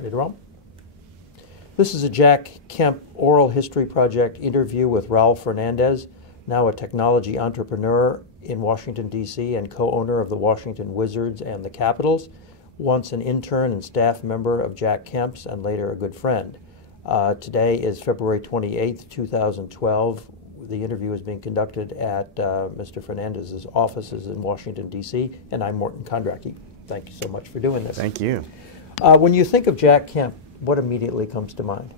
Ready to roll? This is a Jack Kemp oral history project interview with Raul Fernandez, now a technology entrepreneur in Washington, D.C. and co-owner of the Washington Wizards and the Capitals, once an intern and staff member of Jack Kemp's and later a good friend. Today is February 28th, 2012. The interview is being conducted at Mr. Fernandez's offices in Washington, D.C., and I'm Morton Kondracki. Thank you so much for doing this. Thank you. When you think of Jack Kemp, what immediately comes to mind?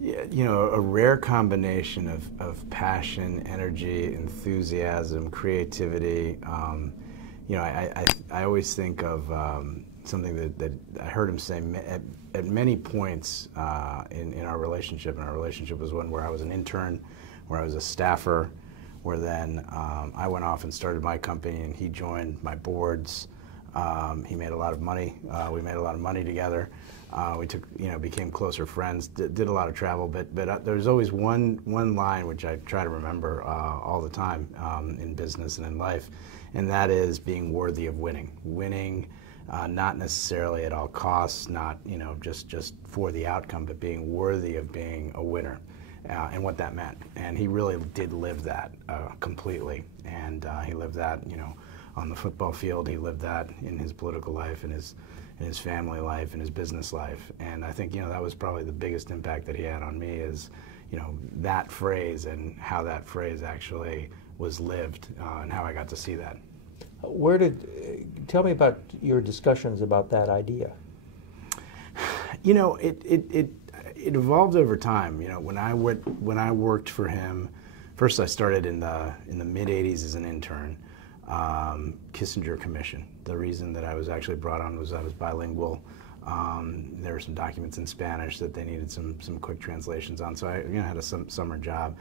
Yeah, you know, a rare combination of passion, energy, enthusiasm, creativity. You know, I always think of something that I heard him say at many points in our relationship. And our relationship was one where I was an intern, where I was a staffer, where then I went off and started my company, and he joined my boards. He made a lot of money. We made a lot of money together. We became closer friends. Did a lot of travel, but there's always one line which I try to remember all the time in business and in life, and that is being worthy of winning. Winning, not necessarily at all costs, not just for the outcome, but being worthy of being a winner. And what that meant. And he really did live that completely. And he lived that, on the football field. He lived that in his political life, in his family life, in his business life. And I think, that was probably the biggest impact that he had on me is, that phrase and how that phrase actually was lived and how I got to see that. Tell me about your discussions about that idea. It evolved over time. When I worked for him, first I started in the mid '80s as an intern. Kissinger Commission. The reason that I was actually brought on was I was bilingual. There were some documents in Spanish that they needed some quick translations on. So I had a summer job.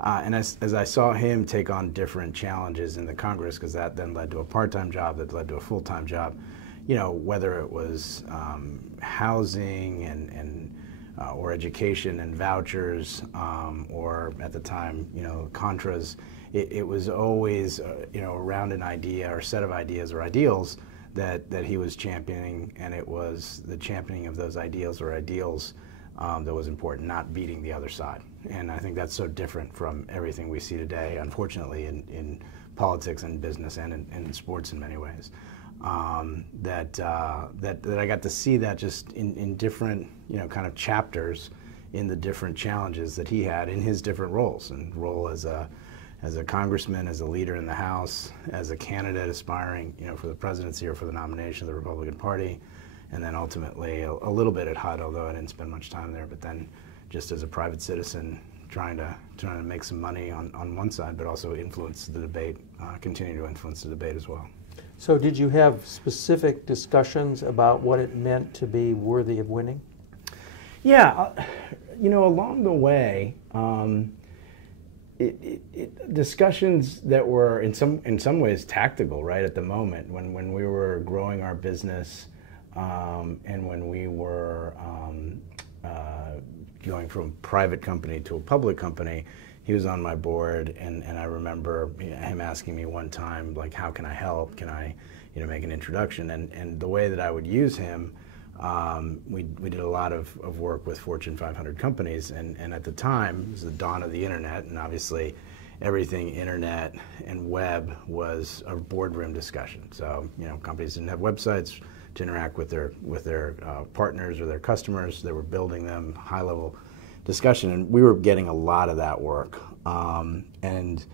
And as I saw him take on different challenges in the Congress, because that then led to a part-time job that led to a full-time job. Whether it was housing and or education and vouchers, or at the time, Contras, it was always, around an idea or set of ideas or ideals that he was championing, and it was the championing of those ideals or ideals that was important, not beating the other side. And I think that's so different from everything we see today, unfortunately, in politics and business and in sports in many ways. That I got to see that just in different, kind of chapters in the different challenges that he had in his different roles, and role as a congressman, as a leader in the House, as a candidate aspiring, for the presidency or for the nomination of the Republican Party, and then ultimately a little bit at HUD, although I didn't spend much time there, but then just as a private citizen trying to make some money on one side, but also influence the debate, continue to influence the debate as well. So did you have specific discussions about what it meant to be worthy of winning? Yeah, along the way, discussions that were in some ways tactical, right, at the moment when we were growing our business, and when we were going from a private company to a public company. He was on my board, and I remember him asking me one time, like, how can I help? Can I, make an introduction? And the way that I would use him, we did a lot of work with Fortune 500 companies, and at the time, it was the dawn of the internet, and obviously everything internet and web was a boardroom discussion. So, companies didn't have websites to interact with their partners or their customers. They were building them, high-level discussion, and we were getting a lot of that work. And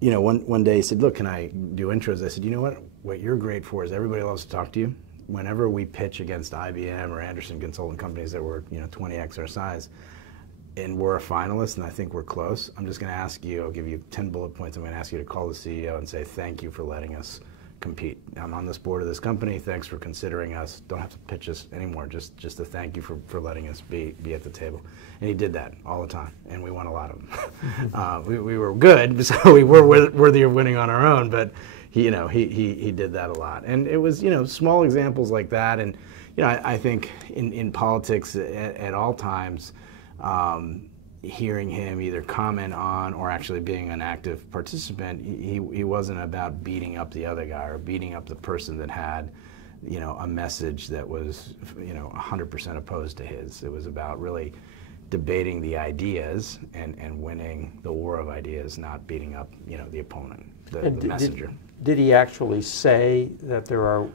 one day he said, "Look, can I do intros?" I said, "You know what? What you're great for is everybody loves to talk to you. Whenever we pitch against IBM or Anderson Consulting companies that were 20x our size, and we're a finalist, and I think we're close, I'm just going to ask you. I'll give you 10 bullet points. I'm going to ask you to call the CEO and say thank you for letting us compete. I'm on this board of this company. Thanks for considering us. Don't have to pitch us anymore. Just a thank you for letting us be at the table." And he did that all the time, and we won a lot of them. We were good, so we were worthy of winning on our own. But he did that a lot, and it was small examples like that. And I think in politics at all times, hearing him either comment on or actually being an active participant, he wasn't about beating up the other guy or beating up the person that had a message that was 100% opposed to his. It was about really debating the ideas and winning the war of ideas, not beating up the opponent, the messenger. Did he actually say that there are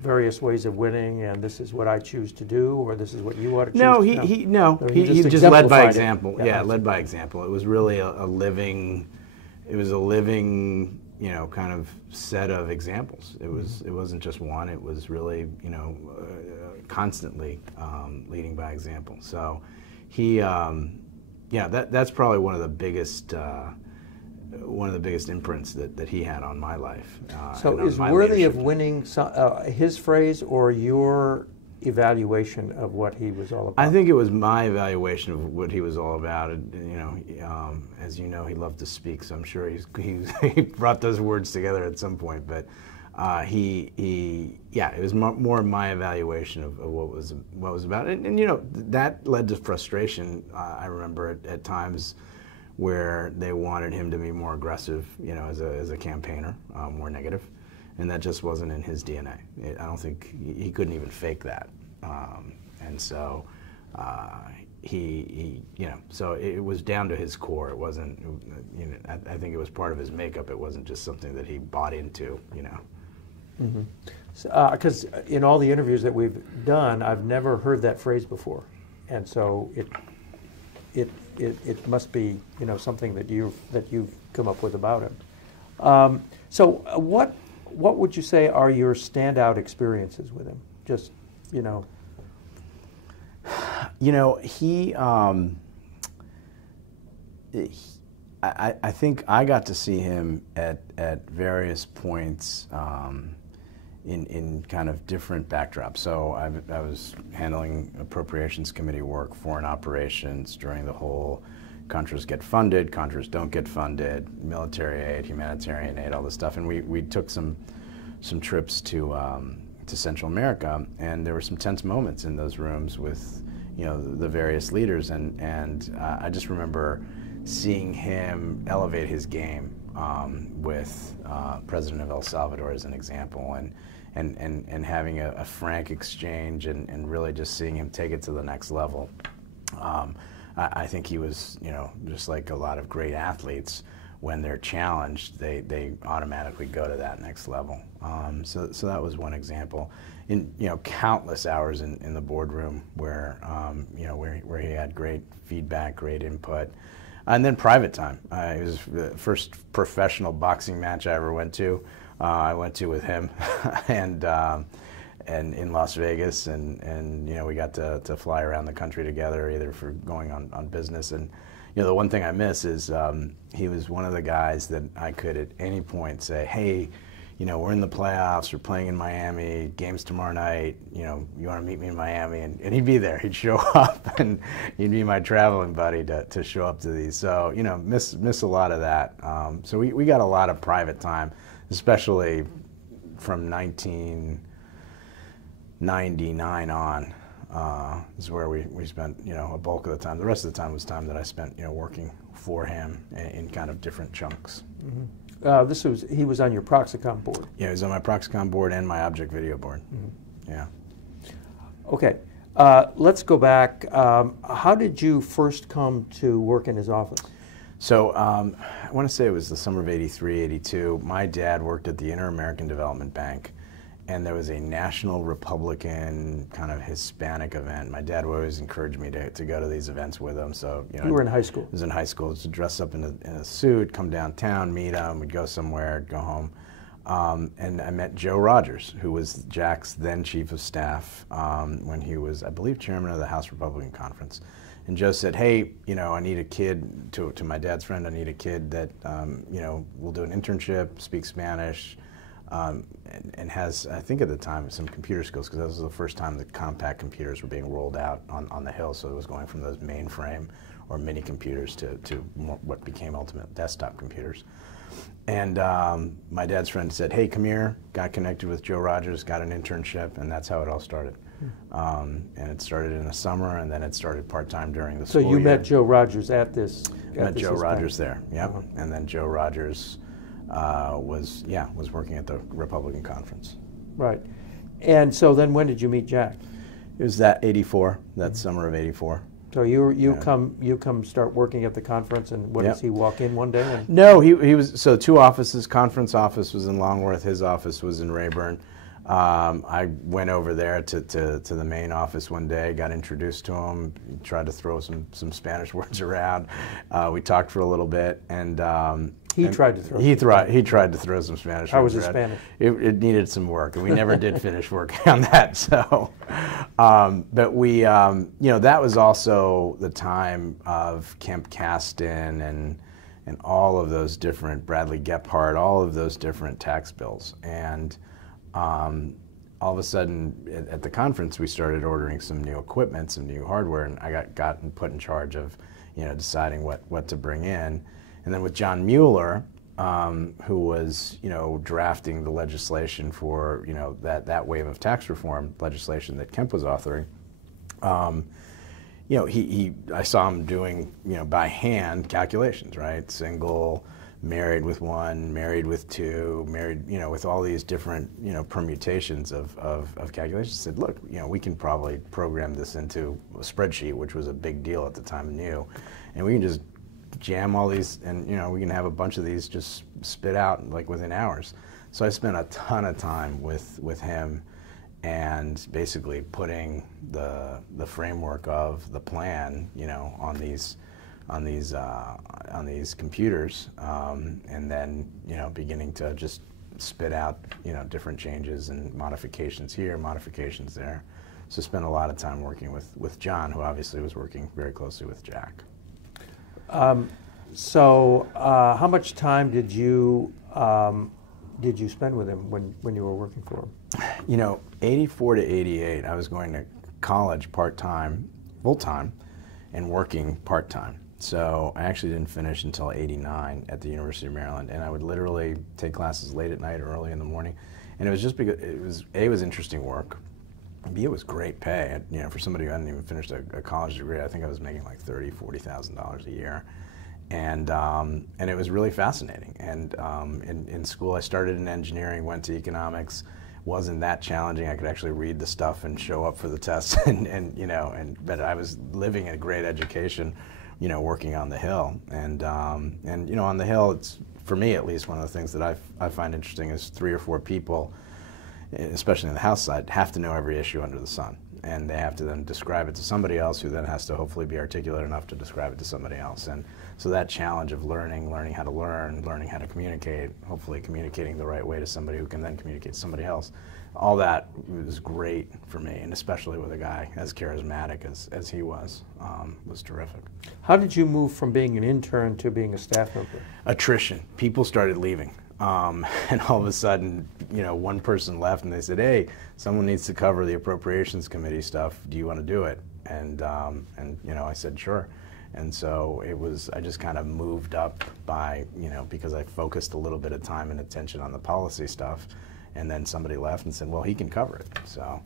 various ways of winning, and this is what I choose to do, or this is what you ought to choose to do? No, he just led by example. Yeah, led by example. It was really a living kind of set of examples. It wasn't just one. It was really constantly leading by example. So he that's probably one of the biggest imprints that he had on my life. So is worthy of winning his phrase or your evaluation of what he was all about? I think it was my evaluation of what he was all about. As you know, he loved to speak, so I'm sure he brought those words together at some point. But it was more my evaluation of what was about it, and that led to frustration. I remember at times where they wanted him to be more aggressive, as a campaigner, more negative, and that just wasn't in his DNA. I don't think he couldn't even fake that, and so so it was down to his core. It wasn't, I think it was part of his makeup. It wasn't just something that he bought into, Mm-hmm. Because in all the interviews that we've done, I've never heard that phrase before, and so it must be something that you've come up with about him. So what would you say are your standout experiences with him? Just I think I got to see him at various points in kind of different backdrops. So I was handling appropriations committee work, foreign operations during the whole Contras get funded, Contras don't get funded, military aid, humanitarian aid, all this stuff. And we took some trips to Central America, and there were some tense moments in those rooms with the various leaders, and I just remember seeing him elevate his game with President of El Salvador as an example, and having a frank exchange, and really just seeing him take it to the next level. I think he was, just like a lot of great athletes, when they're challenged, they automatically go to that next level. So that was one example. In countless hours in the boardroom where where he had great feedback, great input. And then private time. It was the first professional boxing match I ever went to. I went to with him, and in Las Vegas, and we got to fly around the country together, either for going on business. And the one thing I miss is he was one of the guys that I could at any point say, hey, we're in the playoffs, we're playing in Miami, game's tomorrow night, you want to meet me in Miami? And he'd be there, he'd show up, and he'd be my traveling buddy to show up to these. So, miss a lot of that. So we got a lot of private time, especially from 1999 on. Is where we spent, a bulk of the time. The rest of the time was time that I spent, working for him in kind of different chunks. Mm-hmm. He was on your Proxicon board. Yeah, he was on my Proxicon board and my Object Video board. Mm-hmm. Yeah. Okay, let's go back. How did you first come to work in his office? So I want to say it was the summer of '83, '82. My dad worked at the Inter-American Development Bank, and there was a national Republican kind of Hispanic event. My dad would always encourage me to go to these events with him. So you were in high school. I was in high school. To dress up in a suit, come downtown, meet him. We'd go somewhere, go home, and I met Joe Rogers, who was Jack's then chief of staff when he was, I believe, chairman of the House Republican Conference. And Joe said, "Hey, I need a kid." To my dad's friend, I need a kid that will do an internship, speak Spanish. And has, I think at the time, some computer skills, because that was the first time that compact computers were being rolled out on the Hill. So it was going from those mainframe or mini computers to what became ultimate desktop computers. And my dad's friend said, "Hey, come here." Got connected with Joe Rogers, got an internship, and that's how it all started. And it started in the summer, and then it started part-time during the school year. So you met Joe Rogers at this? Met Joe Rogers there, yep. And then Joe Rogers was working at the Republican Conference. Right. And so then when did you meet Jack? It was that 84, that summer of 84. So you come start working at the conference, and what does he walk in one day? And No, he was, so two offices. Conference office was in Longworth. His office was in Rayburn. I went over there to the main office one day, got introduced to him, tried to throw some Spanish words around. We talked for a little bit, and he tried to throw some Spanish words around. How was his Spanish? It needed some work, and we never did finish working on that. So, but we, that was also the time of Kemp Caston and all of those different, Bradley Gephardt, all of those different tax bills. And all of a sudden at the conference we started ordering some new equipment, some new hardware, and I got put in charge of deciding what to bring in. And then with John Mueller, who was drafting the legislation for that wave of tax reform legislation that Kemp was authoring, I saw him doing by hand calculations, right? Single, married with one, married with two, married, with all these different, permutations of calculations. I said, look, we can probably program this into a spreadsheet, which was a big deal at the time, new, and we can just jam all these, and we can have a bunch of these just spit out like within hours. So I spent a ton of time with him, and basically putting the framework of the plan, on these computers, and then beginning to just spit out different changes and modifications here, modifications there. So spent a lot of time working with John, who obviously was working very closely with Jack. So how much time did you spend with him when you were working for him? 84 to 88, I was going to college part-time, full-time, and working part-time. So I actually didn't finish until 89 at the University of Maryland, and I would literally take classes late at night or early in the morning. And it was just because it was interesting work. B, it was great pay. For somebody who hadn't even finished a college degree, I think I was making like $30,000-$40,000 a year. And it was really fascinating. And in school, I started in engineering, went to economics. Wasn't that challenging. I could actually read the stuff and show up for the tests, but I was living a great education, working on the Hill. And on the Hill, it's, for me at least, one of the things that I find interesting is 3 or 4 people, especially on the House side, have to know every issue under the sun. And they have to then describe it to somebody else, who then has to hopefully be articulate enough to describe it to somebody else. And so that challenge of learning how to learn, learning how to communicate, hopefully communicating the right way to somebody who can then communicate to somebody else, all that was great for me, and especially with a guy as charismatic as he was terrific. How did you move from being an intern to being a staff member? Attrition. People started leaving. And all of a sudden, one person left, and they said, "Hey, someone needs to cover the Appropriations Committee stuff. Do you want to do it?" And I said, "Sure." And so I just kind of moved up by, because I focused a little bit of time and attention on the policy stuff, and then somebody left and said, "Well, he can cover it." So,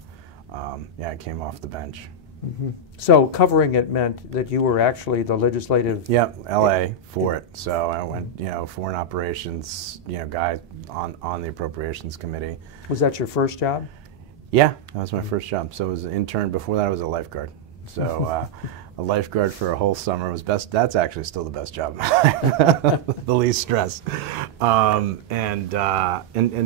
I came off the bench. Mm-hmm. So covering it meant that you were actually the legislative... Yep, L.A. for it. So I went, foreign operations, guy on the Appropriations Committee. Was that your first job? Yeah, that was my first job. So I was an intern. Before that, I was a lifeguard. So a lifeguard for a whole summer was best. That's actually still the best job, the least stress. And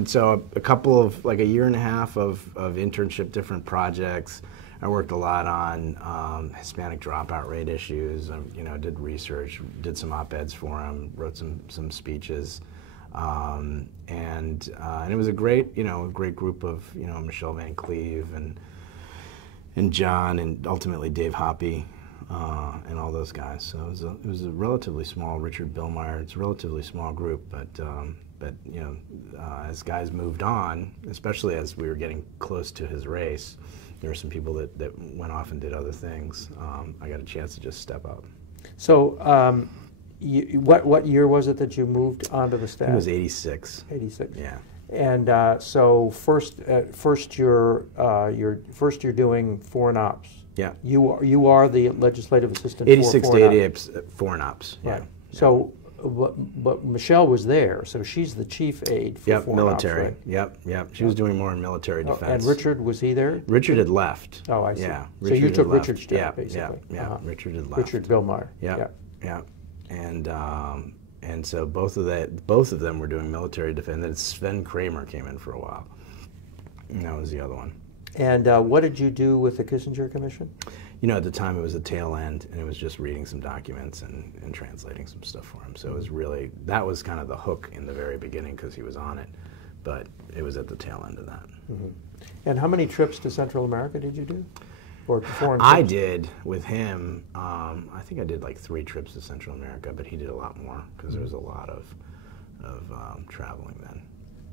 so a couple of, like a year and a half of internship, different projects. I worked a lot on Hispanic dropout rate issues. Did research, did some op-eds for him, wrote some speeches, and it was a great group of Michelle Van Cleve and John, and ultimately Dave Hoppy, and all those guys. So it was a relatively small, Richard Billmeyer. It's a relatively small group, but as guys moved on, especially as we were getting close to his race, there were some people that went off and did other things. I got a chance to just step up. So what year was it that you moved onto the staff? It was 86. 86. Yeah. And so first you're doing foreign ops. Yeah. You are the legislative assistant. 86 for to foreign 88 foreign ops. Yeah. Right. So but Michelle was there, so she's the chief aide for foreign military. ops, right? Yep. She was doing more in military defense. And Richard, was he there? Richard had left. Oh, I see. Yeah. So you took Richard's job, basically. Yeah. Richard had left. Richard Billmeyer. Yeah. And so both of them were doing military defense. Then Sven Kramer came in for a while. And that was the other one. And what did you do with the Kissinger Commission? At the time it was a tail end, and it was just reading some documents and translating some stuff for him. So it was really, that was kind of the hook in the very beginning because he was on it, but it was at the tail end of that. Mm-hmm. And how many trips to Central America did you do? Or to foreign I trips? did with him. I think I did like 3 trips to Central America, but he did a lot more because there was a lot of traveling then.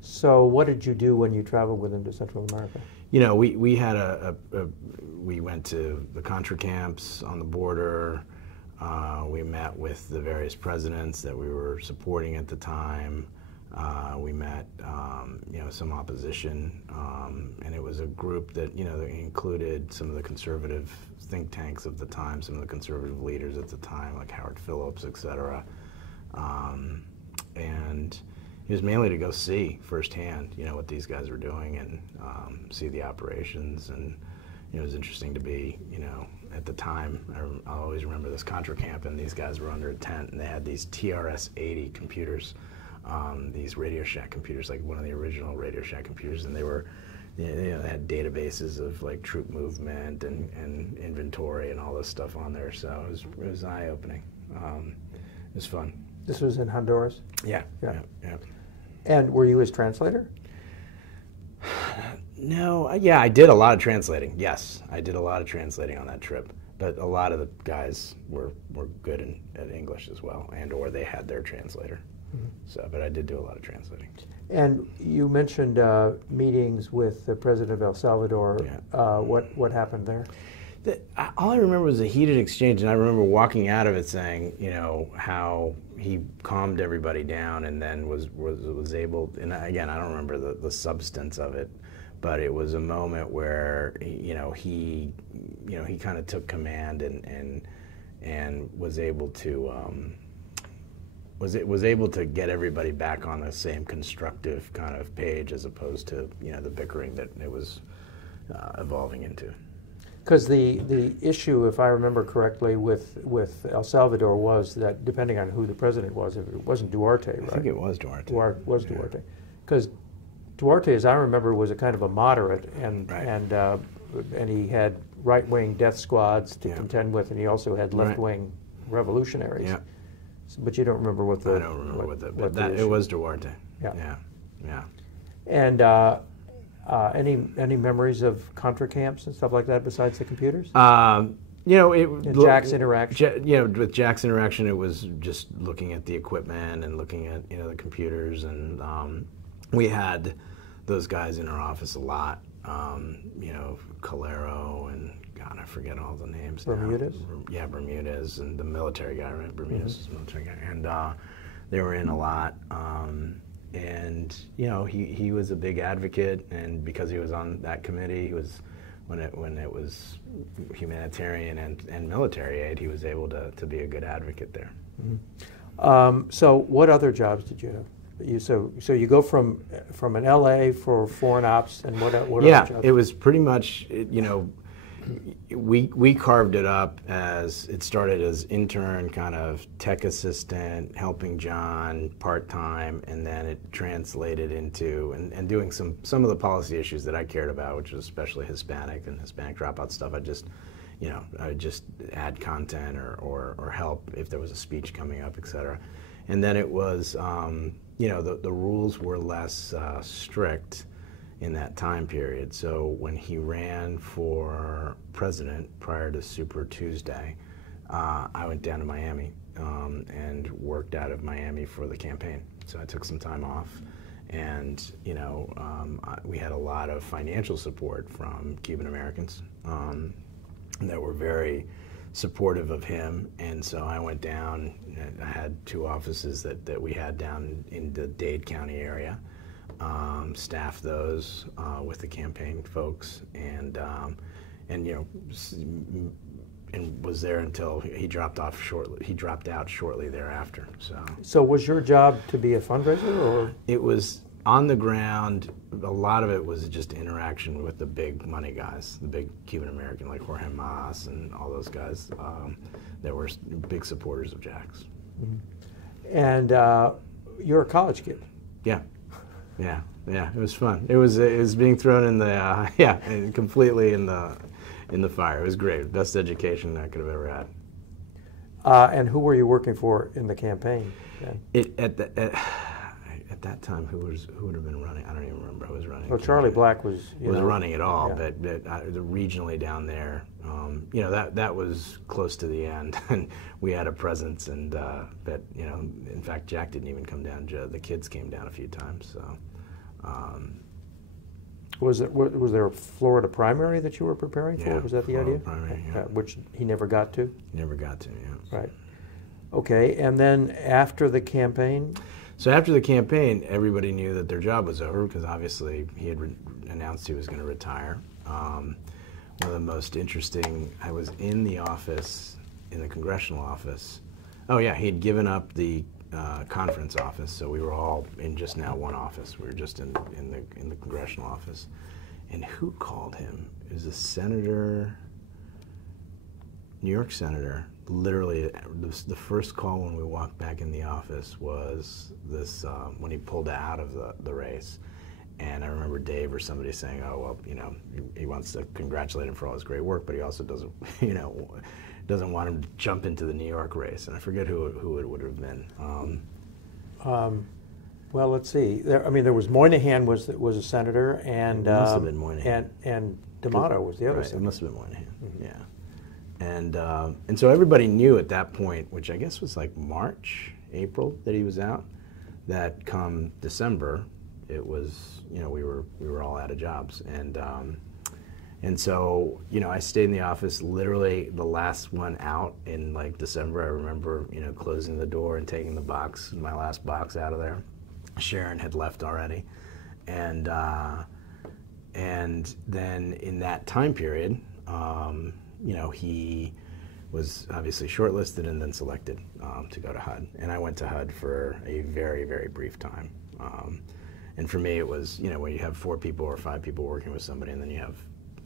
So what did you do when you traveled with him to Central America? We had we went to the Contra camps on the border. We met with the various presidents that we were supporting at the time. We met, some opposition, and it was a group that, that included some of the conservative think tanks of the time, some of the conservative leaders at the time, like Howard Phillips, et cetera. And it was mainly to go see firsthand, what these guys were doing and see the operations. And it was interesting to be, at the time, I always remember this Contra camp, and these guys were under a tent, and they had these TRS-80 computers, these Radio Shack computers, like one of the original Radio Shack computers, and they were, they had databases of like troop movement and inventory and all this stuff on there. So it was eye-opening. It was fun. This was in Honduras? Yeah. And were you his translator? No, I did a lot of translating. Yes, I did a lot of translating on that trip. But a lot of the guys were good at English as well, or they had their translator. Mm-hmm. So, but I did do a lot of translating. And you mentioned meetings with the president of El Salvador. Yeah. What happened there? All I remember was a heated exchange, and I remember walking out of it saying, how he calmed everybody down, and then was able. And again, I don't remember the substance of it, but it was a moment where he kind of took command and was able to was able to get everybody back on the same constructive kind of page, as opposed to the bickering that it was evolving into. Because the issue, if I remember correctly, with El Salvador was that, depending on who the president was, if it wasn't Duarte, right? I think it was Duarte. Duarte. Because Duarte, as I remember, was a kind of a moderate, and he had right-wing death squads to contend with, and he also had left-wing revolutionaries. Yeah. But you don't remember what the... I don't remember what it was Duarte. Yeah. And... any memories of Contra camps and stuff like that besides the computers? Jack's interaction. With Jack's interaction, it was just looking at the equipment and looking at the computers, and we had those guys in our office a lot. Calero and God, I forget all the names. Bermudez. Yeah, Bermudez, and the military guy, right? Bermudez is the military guy, and they were in a lot. And he was a big advocate, and because he was on that committee, he was when it was humanitarian and military aid, he was able to be a good advocate there. Mm-hmm. So what other jobs did you have? So you go from an LA for foreign ops, and what other jobs? It was pretty much we carved it up as, it started as intern, kind of tech assistant, helping John part-time, and then it translated into and doing some of the policy issues that I cared about, which was especially Hispanic dropout stuff. I would just add content or help if there was a speech coming up, et cetera. And then it was, the rules were less strict in that time period. So when he ran for president prior to Super Tuesday, I went down to Miami and worked out of Miami for the campaign. So I took some time off, and we had a lot of financial support from Cuban Americans that were very supportive of him, and so I went down. I had 2 offices that we had down in the Dade County area. Staff those with the campaign folks, and and was there until he dropped out shortly thereafter. So was your job to be a fundraiser, or? It was on the ground. A lot of it was just interaction with the big money guys, the big Cuban American like Jorge Mas and all those guys that were big supporters of Jack's. Mm-hmm. And you're a college kid. Yeah. It was fun. It was being thrown in the completely in the fire. It was great. Best education I could have ever had. And who were you working for in the campaign? At that time, who would have been running? I don't even remember who was running. Well, Charlie Black was running it all, yeah. but regionally down there, that was close to the end, and we had a presence. And but in fact, Jack didn't even come down. The kids came down a few times. So. Was there a Florida primary that you were preparing for? Yeah, Was that the Florida idea? Primary, yeah. Which he never got to? Never got to, yeah. Right. Okay, and then after the campaign? So after the campaign, everybody knew that their job was over because obviously he had announced he was going to retire. One of the most interesting, I was in the office, in the congressional office. Oh yeah, he had given up the conference office, so we were all in just now one office. We were just in the congressional office. And who called him? It was a senator, New York senator. Literally, the first call when we walked back in the office was this, when he pulled out of the race. And I remember Dave or somebody saying, oh, well, he wants to congratulate him for all his great work, but he also doesn't, doesn't want him to jump into the New York race. And I forget who it would have been. Well, let's see. There was Moynihan was a senator, and it must have been Moynihan. and D'Amato was the other right, senator. It must have been Moynihan. Mm-hmm. Yeah. And so everybody knew at that point, which I guess was like March, April, that he was out. That come December, it was we were all out of jobs, and so I stayed in the office literally the last one out in like December. I remember closing the door and taking my last box out of there. Sharon had left already, and then in that time period, he was obviously shortlisted and then selected to go to HUD, and I went to HUD for a very, very brief time. And for me, it was when you have 4 people or 5 people working with somebody, and then you have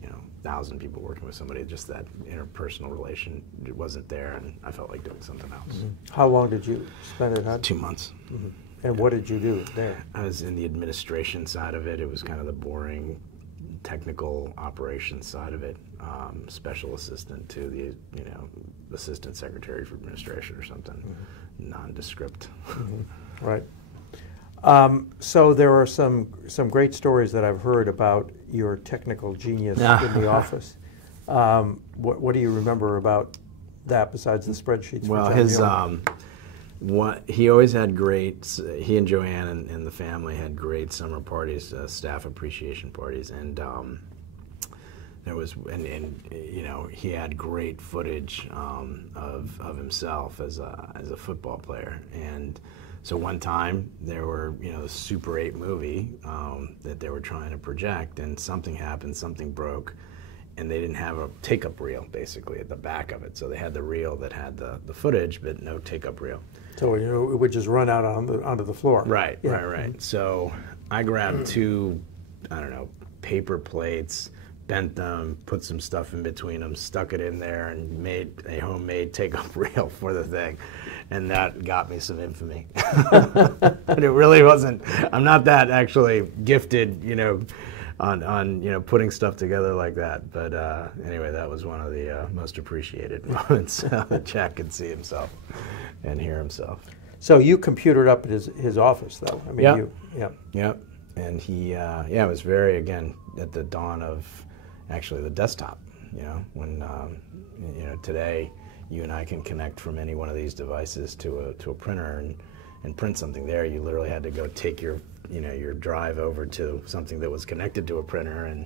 1,000 people working with somebody, just that interpersonal relation wasn't there, and I felt like doing something else. Mm-hmm. How long did you spend at HUD? 2 months. Mm-hmm. And what did you do there? I was in the administration side of it. It was kind of the boring technical operations side of it. Special assistant to the assistant secretary for administration or something, mm-hmm. Nondescript. Mm-hmm. Right. So there are some great stories that I've heard about your technical genius in the office. What do you remember about that besides the spreadsheets? Well, he always had he and Joanne and the family had great summer parties, staff appreciation parties, and there was he had great footage of himself as a football player. And so one time there were the Super 8 movie that they were trying to project, and something happened, something broke, and they didn't have a take-up reel basically at the back of it. So they had the reel that had the footage, but no take-up reel. So it would just run out onto the floor. Right, yeah. right. Mm-hmm. So I grabbed 2, paper plates, bent them, put some stuff in between them, stuck it in there, and made a homemade take-up reel for the thing. And that got me some infamy. But it really wasn't. I'm not that actually gifted, on putting stuff together like that. But anyway, that was one of the most appreciated moments that Jack could see himself and hear himself. So you computered up at his office, though. I mean, Yep. And he, it was very, again, at the dawn of actually the desktop. When today you and I can connect from any one of these devices to a printer and print something there. You literally had to go take your drive over to something that was connected to a printer, and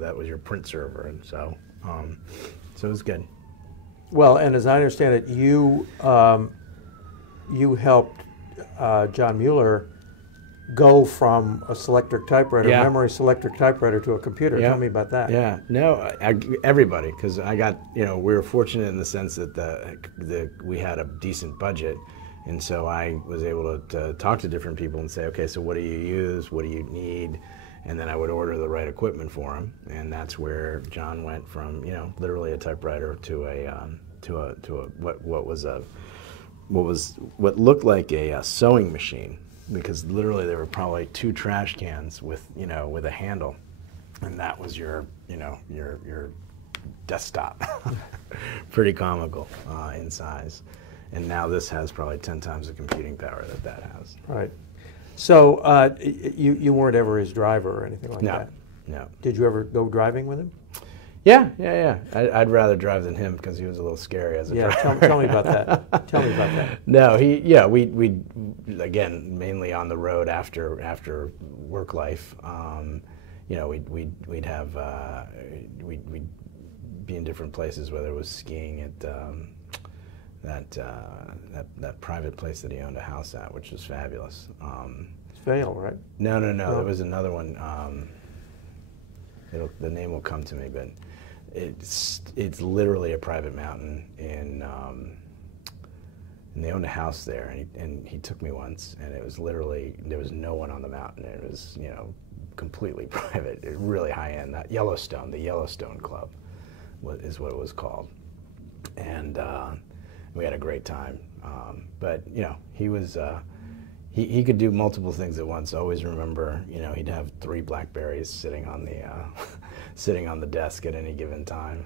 that was your print server, and so it was good. Well, and as I understand it, you helped John Mueller go from a selectric typewriter, Yeah. memory selectric typewriter, to a computer. Yeah. Tell me about that. Yeah, no, everybody, because I got, we were fortunate in the sense that we had a decent budget, and so I was able to talk to different people and say, okay, so what do you use? What do you need? And then I would order the right equipment for him, and that's where John went from, literally a typewriter to what looked like a sewing machine, because literally there were probably 2 trash cans with a handle, and that was your desktop. Pretty comical in size. And now this has probably 10 times the computing power that has. Right. So you weren't ever his driver or anything like that? No. Did you ever go driving with him? Yeah. I'd rather drive than him because he was a little scary as a driver. Tell me about that. Tell me about that. No, we again, mainly on the road after work life. We'd be in different places, whether it was skiing at that private place that he owned a house at, which was fabulous. It's Vail, right? No. There was another one. The name will come to me, but it's literally a private mountain and they owned a house there, and he took me once, and it was literally, there was no one on the mountain. It was completely private, really high end. That Yellowstone, the Yellowstone Club, is what it was called, and we had a great time. But he was. He could do multiple things at once. Always remember, he'd have 3 Blackberries sitting on the desk at any given time.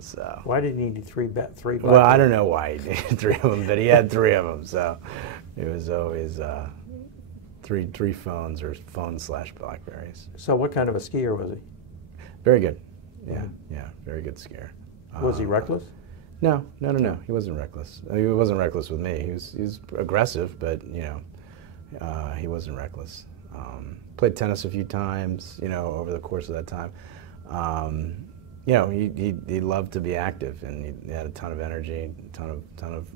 So why did he need three Blackberries? Well, I don't know why he needed 3 of them, but he had 3 of them. So it was always 3 phones or phone/Blackberries. So what kind of a skier was he? Very good. Yeah, very good skier. Was he reckless? No. He wasn't reckless. He wasn't reckless with me. He was aggressive, but he wasn't reckless. Played tennis a few times, over the course of that time. He loved to be active, and he had a ton of energy, ton of.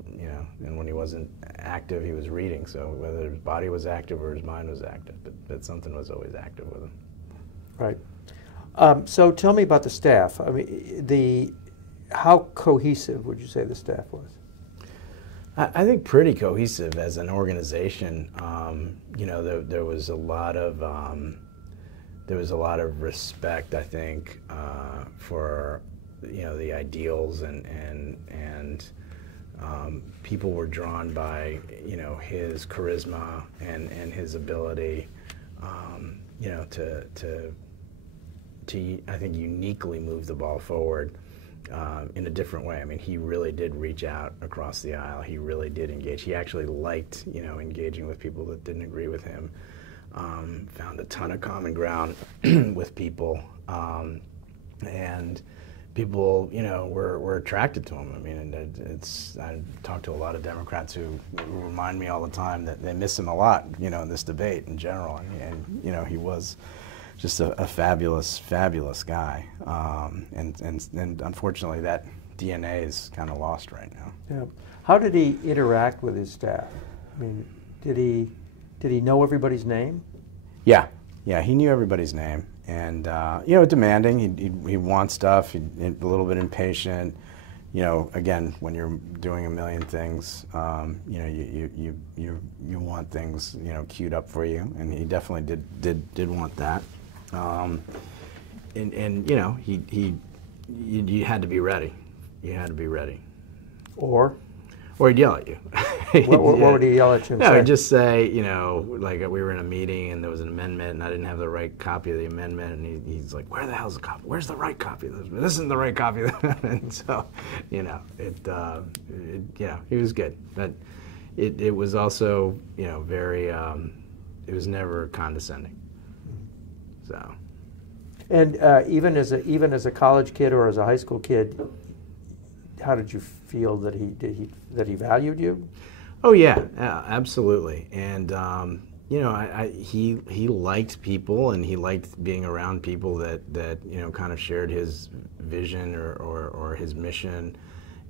And when he wasn't active, he was reading. So whether his body was active or his mind was active, but something was always active with him. Right. So tell me about the staff. I mean, how cohesive would you say the staff was? I think pretty cohesive as an organization. There was a lot of respect, I think, for the ideals, and people were drawn by his charisma and his ability to I think uniquely move the ball forward. In a different way. I mean, he really did reach out across the aisle. He really did engage. He actually liked, engaging with people that didn't agree with him. Found a ton of common ground with people, and people, were attracted to him. I mean, I talk to a lot of Democrats who remind me all the time that they miss him a lot, in this debate in general, and he was just a fabulous guy, and unfortunately that DNA is kind of lost right now. Yeah. How did he interact with his staff? I mean, did he know everybody's name? Yeah, he knew everybody's name, and demanding. He'd want stuff. He'd a little bit impatient. Again, when you're doing a million things, you want things queued up for you, and he definitely did want that. You had to be ready. You had to be ready. Or he'd yell at you. What would he yell at you? No, he'd just say, like we were in a meeting and there was an amendment and I didn't have the right copy of the amendment, and he's like, "Where the hell's the copy? Where's the right copy of this? This isn't the right copy of the amendment." And so, he was good, but it was also, very. It was never condescending. So. And even as a college kid or as a high school kid, how did you feel that he valued you? Oh yeah, absolutely. And he liked people, and he liked being around people that kind of shared his vision or his mission,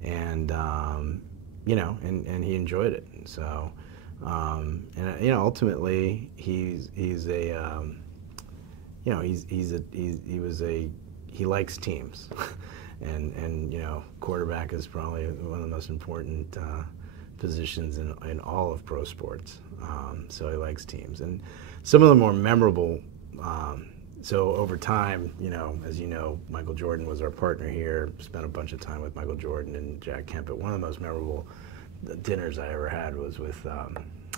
and and he enjoyed it. So And ultimately, he likes teams, and quarterback is probably one of the most important positions in all of pro sports. So he likes teams, and some of the more memorable. So over time, as you know, Michael Jordan was our partner here. Spent a bunch of time with Michael Jordan and Jack Kemp. One of the most memorable dinners I ever had was with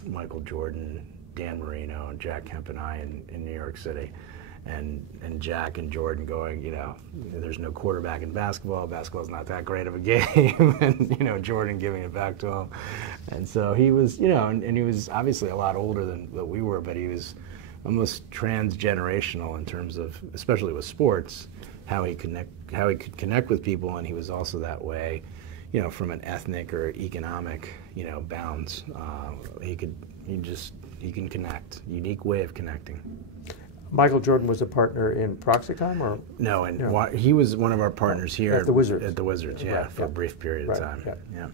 Michael Jordan, Dan Marino, and Jack Kemp and I in New York City. And Jack and Jordan going, there's no quarterback in basketball. Basketball's not that great of a game. And, Jordan giving it back to him. And so he was, and he was obviously a lot older than we were, but he was almost transgenerational in terms of, especially with sports, how he could connect with people. And he was also that way, from an ethnic or economic, bounds. He can connect, unique way of connecting. Michael Jordan was a partner in Proxicom, or no? And he was one of our partners here at the Wizards. At the Wizards, yeah, right, for a brief period of time. Yeah.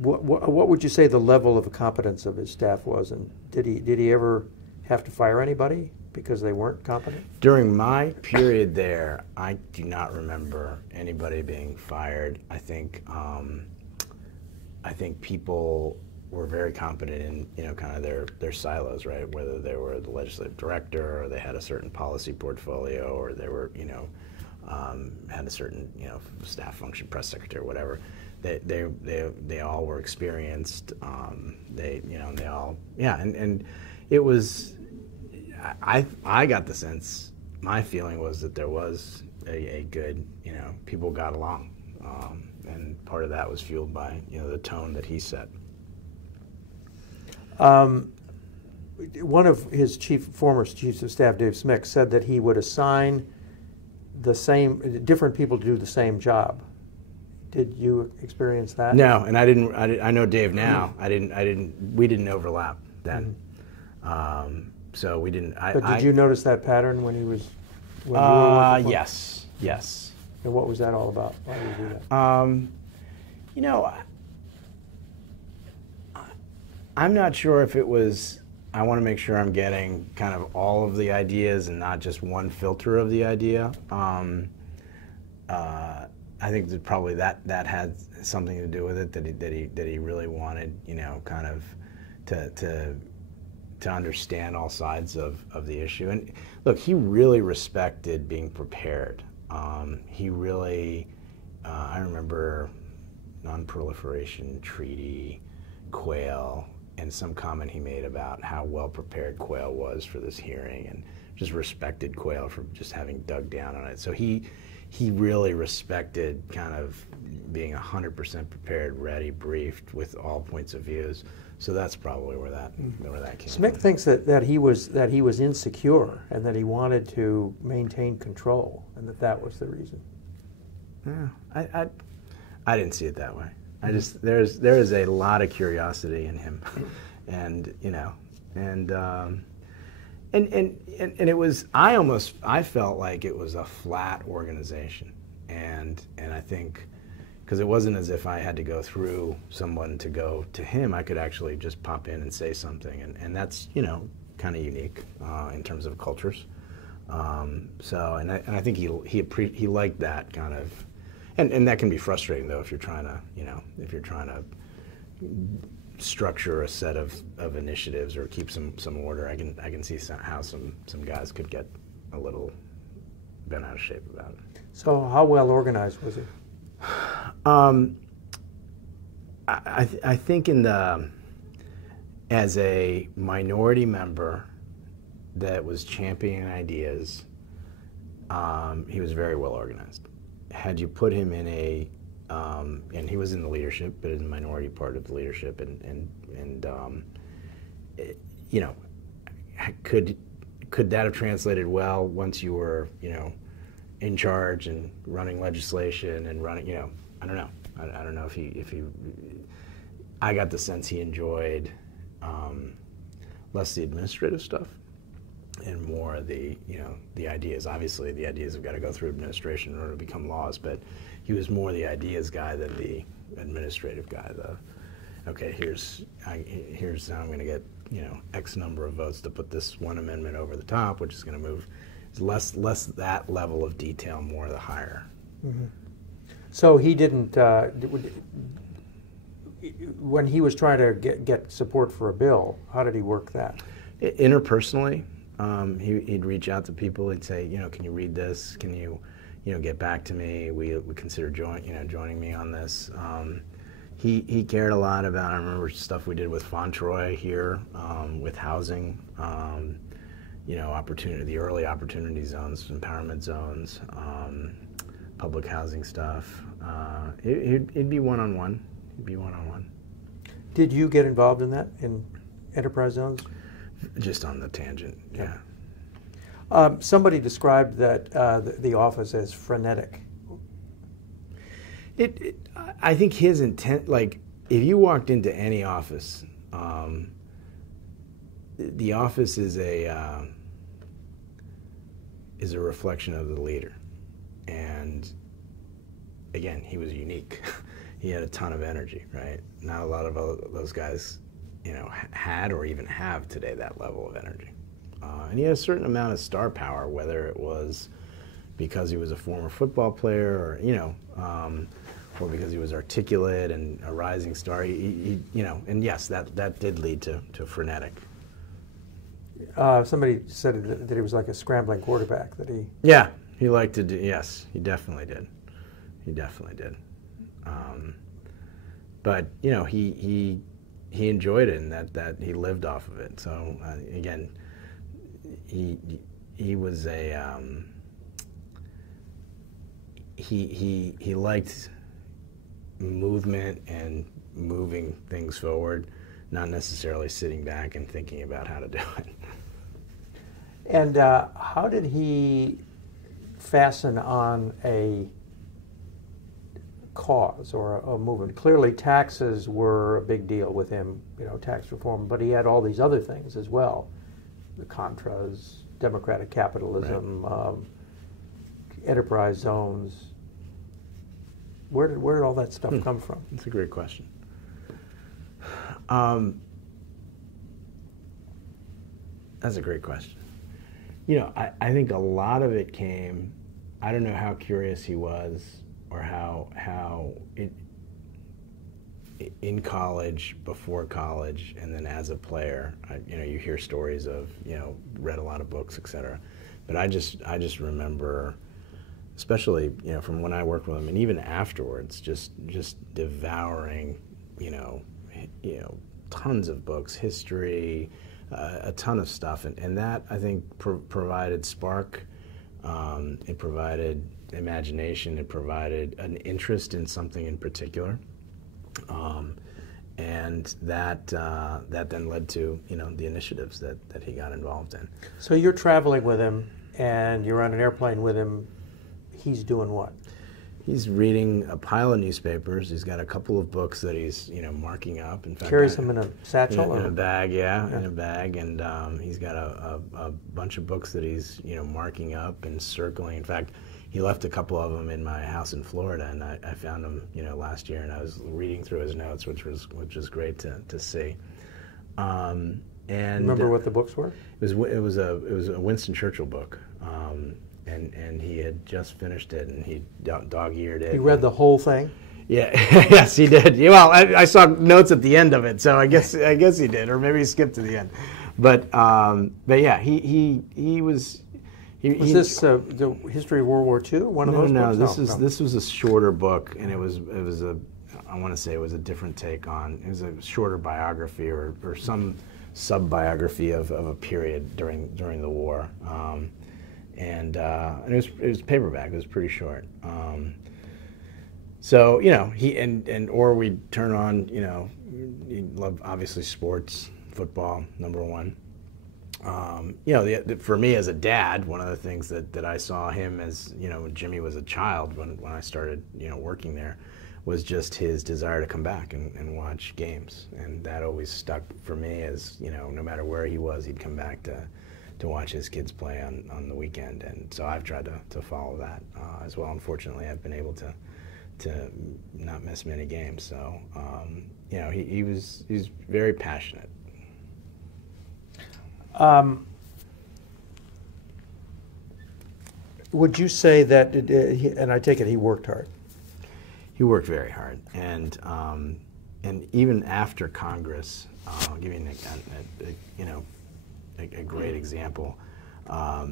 What would you say the level of competence of his staff was, and did he ever have to fire anybody because they weren't competent? During my period there, I do not remember anybody being fired. I think people were very competent in kind of their silos, right? Whether they were the legislative director, or they had a certain policy portfolio, or they were had a certain staff function, press secretary, whatever. They all were experienced. They all and it was. I got the sense. My feeling was that there was a good people got along, and part of that was fueled by the tone that he set. One of his former chiefs of staff, Dave Smick, said that he would assign different people to do the same job. Did you experience that? No, and I didn't. I know Dave now. I didn't. We didn't overlap then, so we didn't. But did you notice that pattern when he was? When you were working? Yes. And what was that all about? Why did you do that? I'm not sure if it was, I want to make sure I'm getting kind of all of the ideas and not just one filter of the idea. I think that probably that had something to do with it, that he really wanted, kind of to understand all sides of the issue. And look, he really respected being prepared. He really, I remember non-proliferation treaty, quail, and some comment he made about how well prepared Quayle was for this hearing, and just respected Quayle for just having dug down on it. So he really respected kind of being 100% prepared, ready, briefed with all points of views. So that's probably where that came Smick from. thinks that he was insecure and that he wanted to maintain control, and that was the reason. Yeah, I didn't see it that way. I just there is a lot of curiosity in him, and it was I felt like it was a flat organization, and I think because it wasn't as if I had to go through someone to go to him. I could actually just pop in and say something, and that's kind of unique in terms of cultures. So I think he liked that kind of. And that can be frustrating though if you're trying to structure a set of initiatives or keep some order. I can see how some guys could get a little bent out of shape about it. So how well organized was he? I think as a minority member that was championing ideas, he was very well organized. Had you put him in and he was in the leadership, but in the minority part of the leadership, could that have translated well once you were, in charge and running legislation and running, I don't know. I don't know if he. I got the sense he enjoyed less the administrative stuff and more the, the ideas. Obviously, the ideas have got to go through administration in order to become laws, but he was more the ideas guy than the administrative guy. Okay, here's how I'm going to get, X number of votes to put this one amendment over the top, which is going to move. It's less that level of detail, more the higher. Mm-hmm. So he didn't, when he was trying to get support for a bill, how did he work that? Interpersonally, he'd reach out to people. He'd say, can you read this? Can you, get back to me? We consider joining me on this. He cared a lot about, I remember stuff we did with Fontroy here, with housing, the early opportunity zones, empowerment zones, public housing stuff. It'd be one-on-one. Did you get involved in that, in enterprise zones? Just on the tangent, yeah. Somebody described that the office as frenetic. I think his intent, like, if you walked into any office, the office is a reflection of the leader. And again, he was unique. He had a ton of energy, right? Not a lot of those guys, had or even have today that level of energy. And he had a certain amount of star power, whether it was because he was a former football player or, or because he was articulate and a rising star. And yes, that did lead to frenetic. Somebody said that he was like a scrambling quarterback, that he... Yeah, he liked to do, yes, he definitely did. But, he enjoyed it, and that he lived off of it. So, again, he was a... He liked movement and moving things forward, not necessarily sitting back and thinking about how to do it. And how did he fasten on a cause or a movement? Clearly taxes were a big deal with him, tax reform, but he had all these other things as well. The Contras, democratic capitalism, right. Enterprise zones. Where did all that stuff come from? That's a great question. That's a great question. I think a lot of it came, I don't know how curious he was or how it, in college, before college, and then as a player, you hear stories of, read a lot of books, etc. But I just remember, especially, from when I worked with him, and even afterwards, just devouring, tons of books, history, a ton of stuff, and that, I think, provided spark. It provided imagination. It provided an interest in something in particular, and that then led to the initiatives that he got involved in. So you're traveling with him, and you're on an airplane with him. He's doing what? He's reading a pile of newspapers. He's got a couple of books that he's, marking up. In fact, carries them in a satchel? In a bag, yeah, in a bag. And he's got a bunch of books that he's, marking up and circling. In fact, he left a couple of them in my house in Florida, and I found them, last year, and I was reading through his notes, which was great to see. And remember what the books were? It was a Winston Churchill book. And he had just finished it, and he dog-eared it. He read the whole thing? Yeah, yes, he did. Yeah, well, I saw notes at the end of it, so I guess he did, or maybe he skipped to the end. But yeah, he was. Was this the history of World War II? One of those books? This was a shorter book, and it was I want to say it was a different take on. It was a shorter biography or some sub-biography of a period during the war. And it was paperback. It was pretty short. So or we'd turn on. He loved obviously sports, football, number one. For me as a dad, one of the things that I saw him as when Jimmy was a child, when I started working there, was just his desire to come back and watch games, and that always stuck for me as no matter where he was, he'd come back to watch his kids play on the weekend, and so I've tried to follow that as well. Unfortunately, I've been able to not miss many games. So you know, he's very passionate. Would you say that, and I take it he worked hard? He worked very hard, and even after Congress, I'll give you a great example. I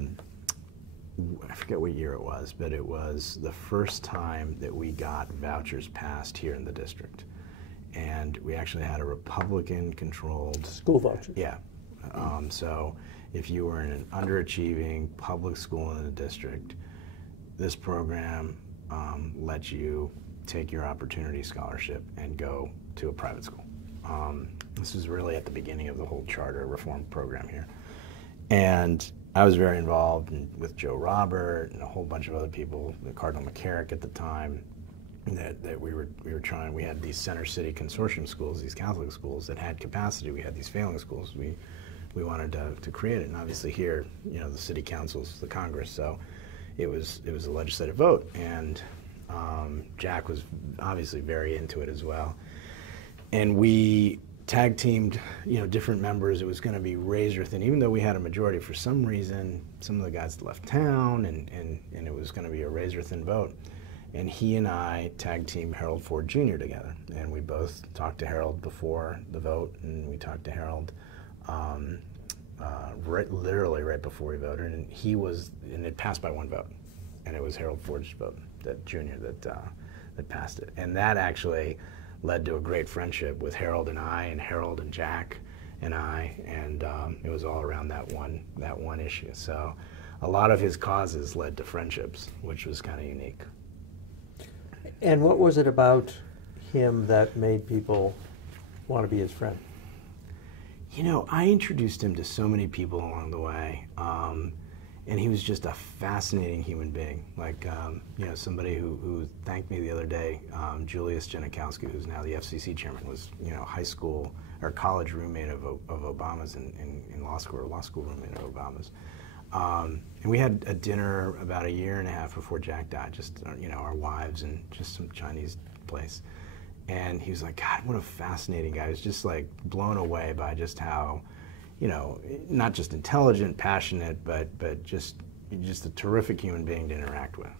forget what year it was, but it was the first time that we got vouchers passed here in the district, and we actually had a Republican-controlled School vouchers. Yeah. So if you were in an underachieving public school in the district, this program lets you take your opportunity scholarship and go to a private school. This was really at the beginning of the whole charter reform program here. And I was very involved with Joe Robert and a whole bunch of other people, the Cardinal McCarrick at the time, that we were trying. We had these Center City Consortium schools, these Catholic schools that had capacity. We had these failing schools. We wanted to create it, and obviously here, you know, the city councils, the Congress, so it was a legislative vote, and Jack was obviously very into it as well. And we tag teamed, you know, different members. It was going to be razor thin, even though we had a majority. For some reason, some of the guys left town, and it was going to be a razor thin vote. And he and I tag teamed Harold Ford Jr. together, and we both talked to Harold before the vote, and we talked to Harold literally right before we voted, and it passed by one vote, and it was Harold Ford's vote, that Jr. that passed it, and that actually led to a great friendship with Harold and I, and Harold and Jack and I, and it was all around that one issue. So a lot of his causes led to friendships, which was kind of unique. And what was it about him that made people want to be his friend? You know, I introduced him to so many people along the way, and he was just a fascinating human being. Like, you know, somebody who thanked me the other day, Julius Janikowski, who's now the FCC chairman, was, you know, high school or college roommate of Obama's in law school, or law school roommate of Obama's. And we had a dinner about a year and a half before Jack died, just, you know, our wives and just some Chinese place. And he was like, God, what a fascinating guy. He was just like blown away by just how, you know, not just intelligent, passionate, but just a terrific human being to interact with.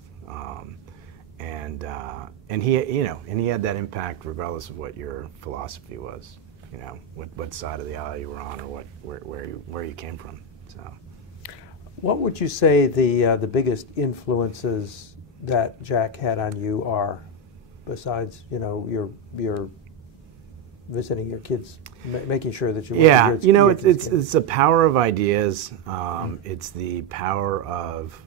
And he, you know, and he had that impact regardless of what your philosophy was, you know, what side of the aisle you were on, or where you came from. So, what would you say the biggest influences that Jack had on you are? Besides, you know, you're visiting your kids, making sure that you. Yeah, you know, it's the power of ideas. It's the power of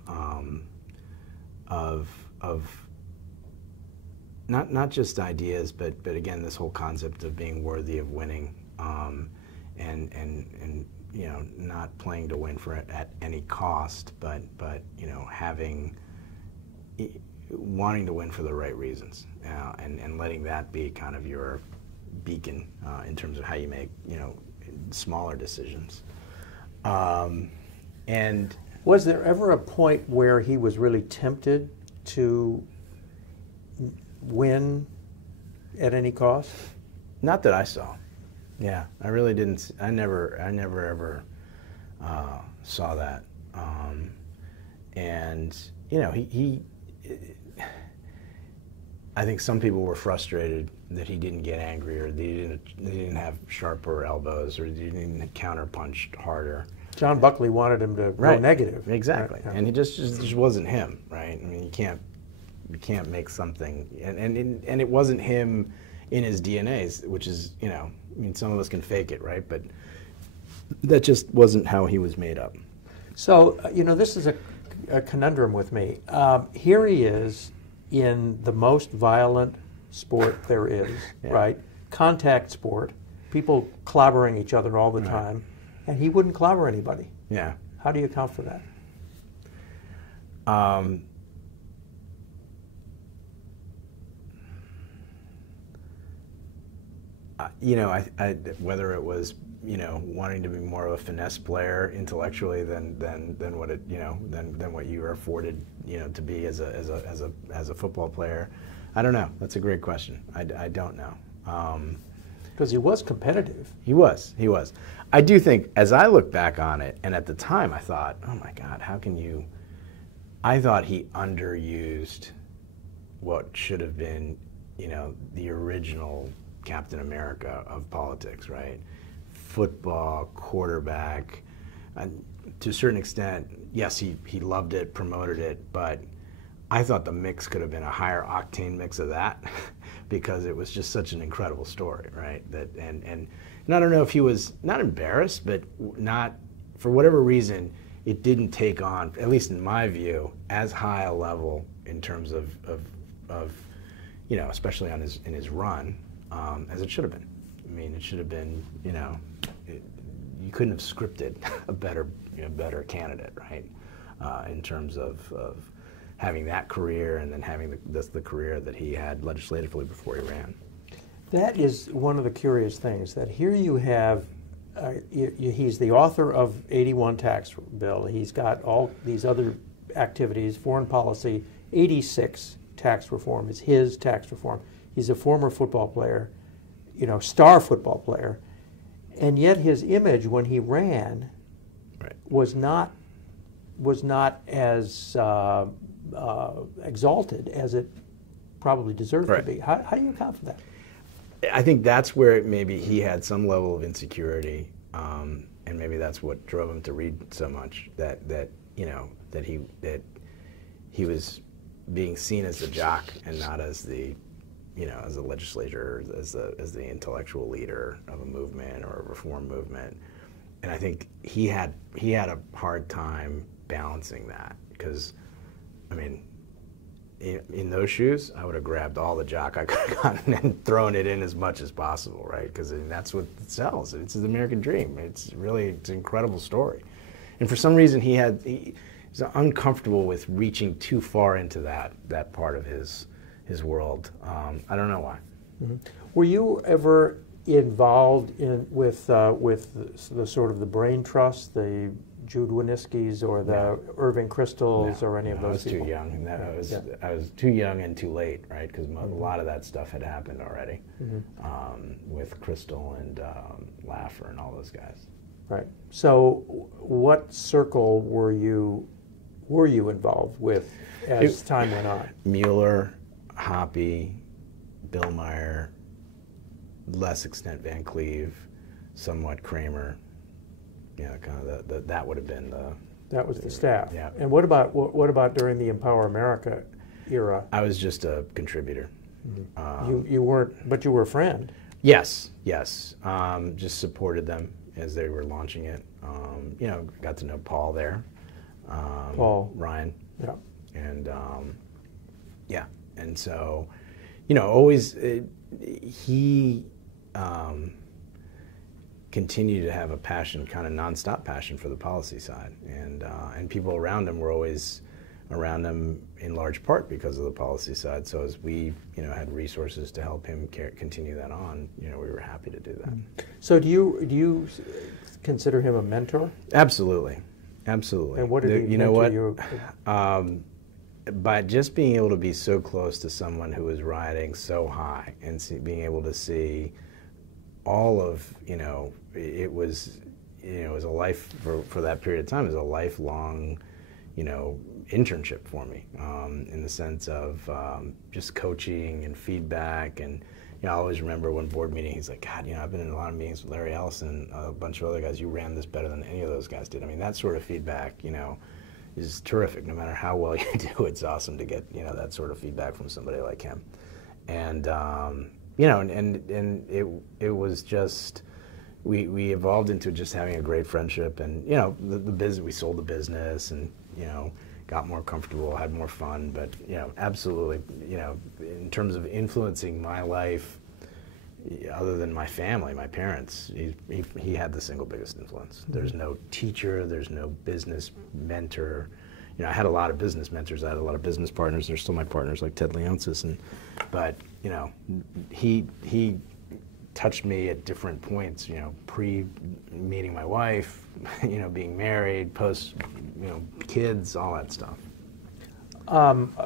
not just ideas, but again, this whole concept of being worthy of winning, and you know, not playing to win for it at any cost, but you know, wanting to win for the right reasons, and letting that be kind of your beacon in terms of how you make, you know, smaller decisions. And was there ever a point where he was really tempted to win at any cost? Not that I saw. Yeah, I really didn't. I never ever saw that. And you know, he I think some people were frustrated that he didn't get angry, or they didn't have sharper elbows, or they didn't counterpunch harder. John Buckley wanted him to go negative. Exactly, right. And he just wasn't him, right? I mean, you can't make something, and it wasn't him in his DNA, which is, you know, I mean, some of us can fake it, right? But that just wasn't how he was made up. So, you know, this is a conundrum with me. Here he is in the most violent sport there is, yeah. Right? Contact sport, people clobbering each other all the time, and he wouldn't clobber anybody. Yeah. How do you account for that? You know, I whether it was wanting to be more of a finesse player intellectually than what it, than what you were afforded, to be as a football player? I don't know. That's a great question. I don't know. Because he was competitive. He was. I do think, as I look back on it, and at the time I thought, oh my God, how can you? I thought he underused what should have been, the original Captain America of politics, right? Football, quarterback, and to a certain extent, yes, he loved it, promoted it, but I thought the mix could have been a higher octane mix of that because it was just such an incredible story, right? And I don't know if he was not embarrassed, but not, for whatever reason, it didn't take on, at least in my view, as high a level in terms of especially in his run, as it should have been. I mean, it should have been, you couldn't have scripted a better candidate, right? In terms of having that career and then having the career that he had legislatively before he ran. That is one of the curious things, that here you have, he's the author of 81 tax bill. He's got all these other activities, foreign policy, 86 tax reform is his tax reform. He's a former football player, star football player, and yet his image when he ran was not as exalted as it probably deserved to be. How do you account for that? I think that's where maybe he had some level of insecurity, and maybe that's what drove him to read so much. That he was being seen as the jock and not as the, as a legislator, as the intellectual leader of a movement or a reform movement. And I think he had a hard time balancing that because, I mean, in those shoes, I would have grabbed all the jock I could have gotten and thrown it in as much as possible, right? Because that's what it sells. It's the American dream. It's an incredible story. And for some reason, he's uncomfortable with reaching too far into that part of his world. I don't know why. Mm-hmm. Were you ever involved with the sort of the brain trust, the Jude Winniskis or the Irving Kristals or any of those people? I was too young. I was too young and too late, right? Because a lot of that stuff had happened already with Crystal and Laffer and all those guys. Right. So, what circle were you involved with as time went on? Mueller, Hoppy, Bill Meyer, less extent Van Cleve, somewhat Kramer. Kind of that would have been the. That was the staff. Yeah. And what about during the Empower America era? I was just a contributor. Mm-hmm. You weren't, but you were a friend. Yes. Just supported them as they were launching it. Got to know Paul there. Paul Ryan. Yeah. And and so, always he. Continued to have a passion, kind of nonstop passion for the policy side, and people around him were always around him in large part because of the policy side. So as we had resources to help him continue that on, we were happy to do that. So do you consider him a mentor? Absolutely. And what did he mentor you? By just being able to be so close to someone who was riding so high and being able to see all of, it was a life for that period of time. It was a lifelong, internship for me, in the sense of just coaching and feedback. And I always remember one board meeting, he's like, God, I've been in a lot of meetings with Larry Ellison and a bunch of other guys. You ran this better than any of those guys did. I mean, that sort of feedback, is terrific. No matter how well you do, it's awesome to get, that sort of feedback from somebody like him. And and it was just, we evolved into just having a great friendship, and the business, we sold the business, and got more comfortable, had more fun, but absolutely, in terms of influencing my life, other than my family, my parents, he had the single biggest influence. There's no teacher, there's no business mentor. I had a lot of business mentors. I had a lot of business partners. They're still my partners, like Ted Leonsis, but he touched me at different points, pre-meeting my wife, being married, post, kids, all that stuff.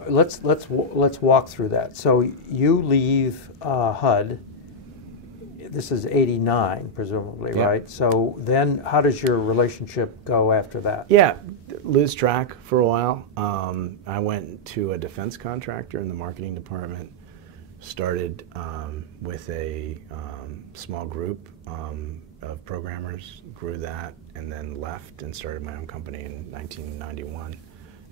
Let's walk through that. So you leave HUD. This is '89, presumably, Yeah. right? So then, how does your relationship go after that? Yeah, lose track for a while. I went to a defense contractor in the marketing department. Started with a small group of programmers, grew that, and then left and started my own company in 1991,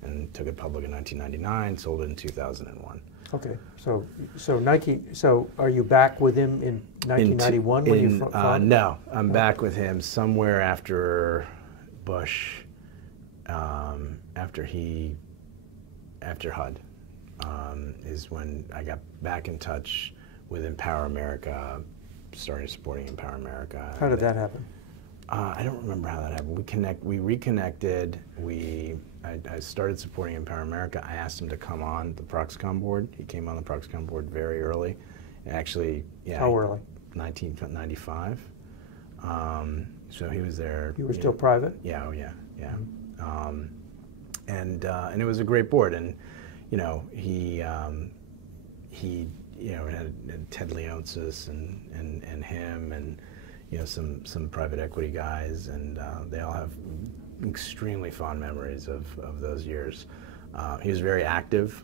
and took it public in 1999. Sold it in 2001. Okay, so Nike. So are you back with him in 1991 when you found? No, I'm back with him somewhere after Bush, after HUD. Is when I got back in touch with Empower America, started supporting Empower America. How did that happen? I don't remember how that happened. We reconnected. I started supporting Empower America. I asked him to come on the Proxcom board. He came on the Proxcom board very early. Actually, yeah. How early? 1995. So he was there. You were still private? Yeah, oh yeah. And it was a great board, and he had Ted Leonsis and him and some private equity guys, and they all have extremely fond memories of those years. He was very active,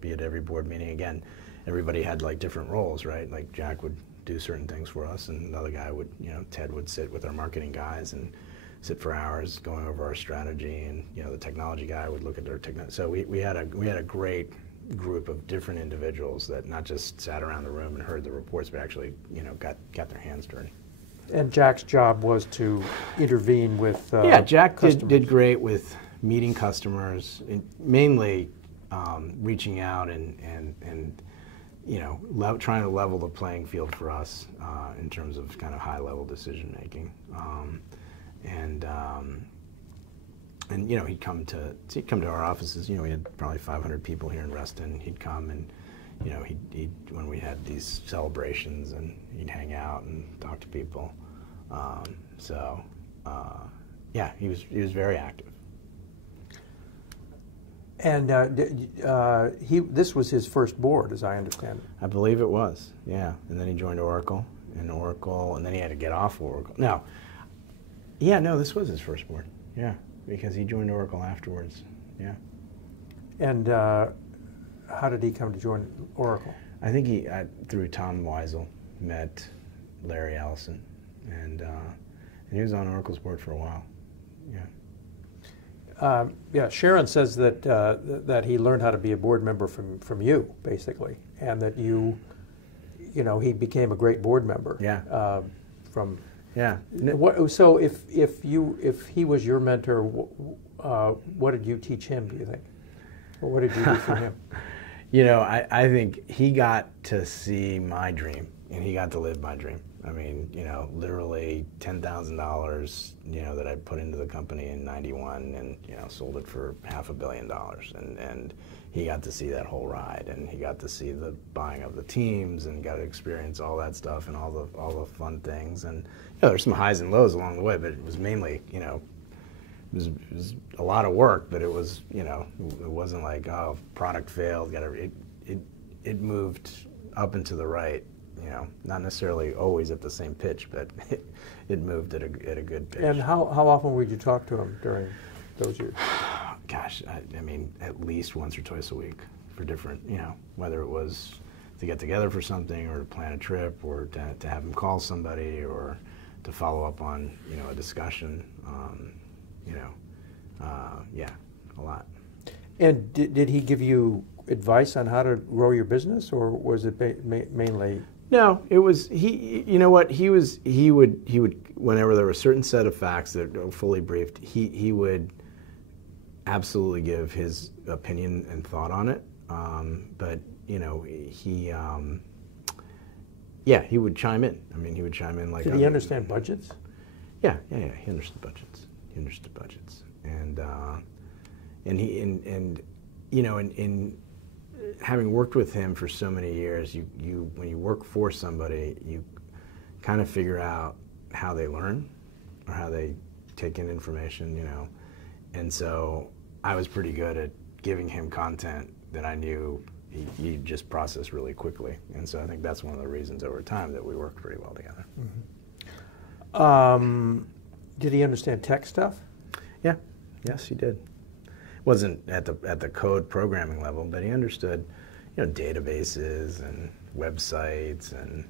be at every board meeting. Again, everybody had like different roles, right? Like Jack would do certain things for us, and another guy would, Ted would sit with our marketing guys and sit for hours going over our strategy, and the technology guy would look at their technology. So we had a great group of different individuals that not just sat around the room and heard the reports, but actually got their hands dirty. And Jack's job was to intervene with Jack customers. did great with meeting customers, and mainly reaching out and trying to level the playing field for us in terms of kind of high level decision making. And he'd come to our offices. We had probably 500 people here in Reston. He'd come and he'd when we had these celebrations, and he'd hang out and talk to people. He was very active. And this was his first board, as I understand it. I believe it was, yeah. And then he joined Oracle, and then he had to get off Oracle. No, this was his first board, yeah, because he joined Oracle afterwards, yeah. And how did he come to join Oracle? I think he, through Tom Weisel, met Larry Ellison, and he was on Oracle's board for a while, yeah. Sharon says that that he learned how to be a board member from you, basically, and that he became a great board member. Yeah. Yeah. So if he was your mentor, what did you teach him, do you think? Or what did you do for him? I think he got to see my dream, and he got to live my dream. I mean, literally $10,000, that I put into the company in '91, and sold it for $500 million, and he got to see that whole ride, and he got to see the buying of the teams, and got to experience all that stuff and all the fun things, and there's some highs and lows along the way, but it was mainly, it was a lot of work, but it was, it wasn't like, oh, product failed, it moved up and to the right. Not necessarily always at the same pitch, but it moved at a good pitch. And how often would you talk to him during those years? Gosh, I mean, at least once or twice a week for different, whether it was to get together for something, or to plan a trip, or to have him call somebody, or to follow up on, a discussion. Yeah, a lot. And did he give you advice on how to grow your business, or was it mainly? No, it was he. You know what? He would whenever there were a certain set of facts that were fully briefed, he would absolutely give his opinion and thought on it. But he would chime in. I mean, he would chime in like. Did he understand budgets? Yeah. He understood budgets. And having worked with him for so many years, when you work for somebody, you kind of figure out how they learn or how they take in information, And so I was pretty good at giving him content that I knew he'd just process really quickly. And so I think that's one of the reasons over time that we worked pretty well together. Mm-hmm. Did he understand tech stuff? Yeah, yes, he did. Wasn't at the code programming level, but he understood, databases and websites and,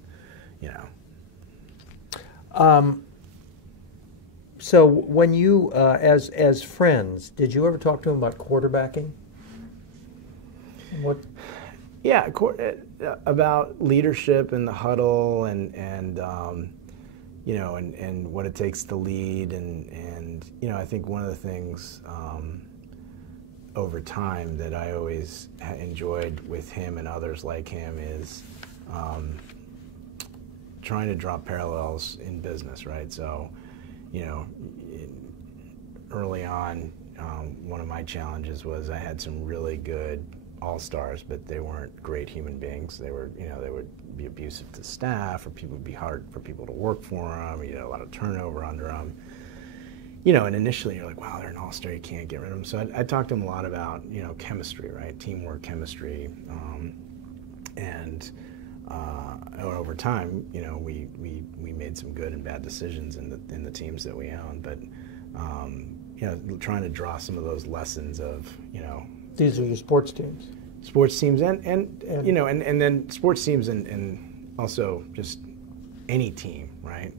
So when you, as friends, did you ever talk to him about quarterbacking? What? Yeah, about leadership and the huddle and what it takes to lead and I think one of the things over time that I always enjoyed with him and others like him is trying to draw parallels in business, right? So, early on, one of my challenges was I had some really good all-stars, but they weren't great human beings. They were, they would be abusive to staff, or people would be hard for people to work for them. You had a lot of turnover under them. And initially you're like, wow, they're an all-star, you can't get rid of them. So I talked to them a lot about, chemistry, right? Teamwork, chemistry, and over time, we made some good and bad decisions in the teams that we own. But trying to draw some of those lessons of, These are your sports teams. Sports teams and then sports teams and also just any team, right?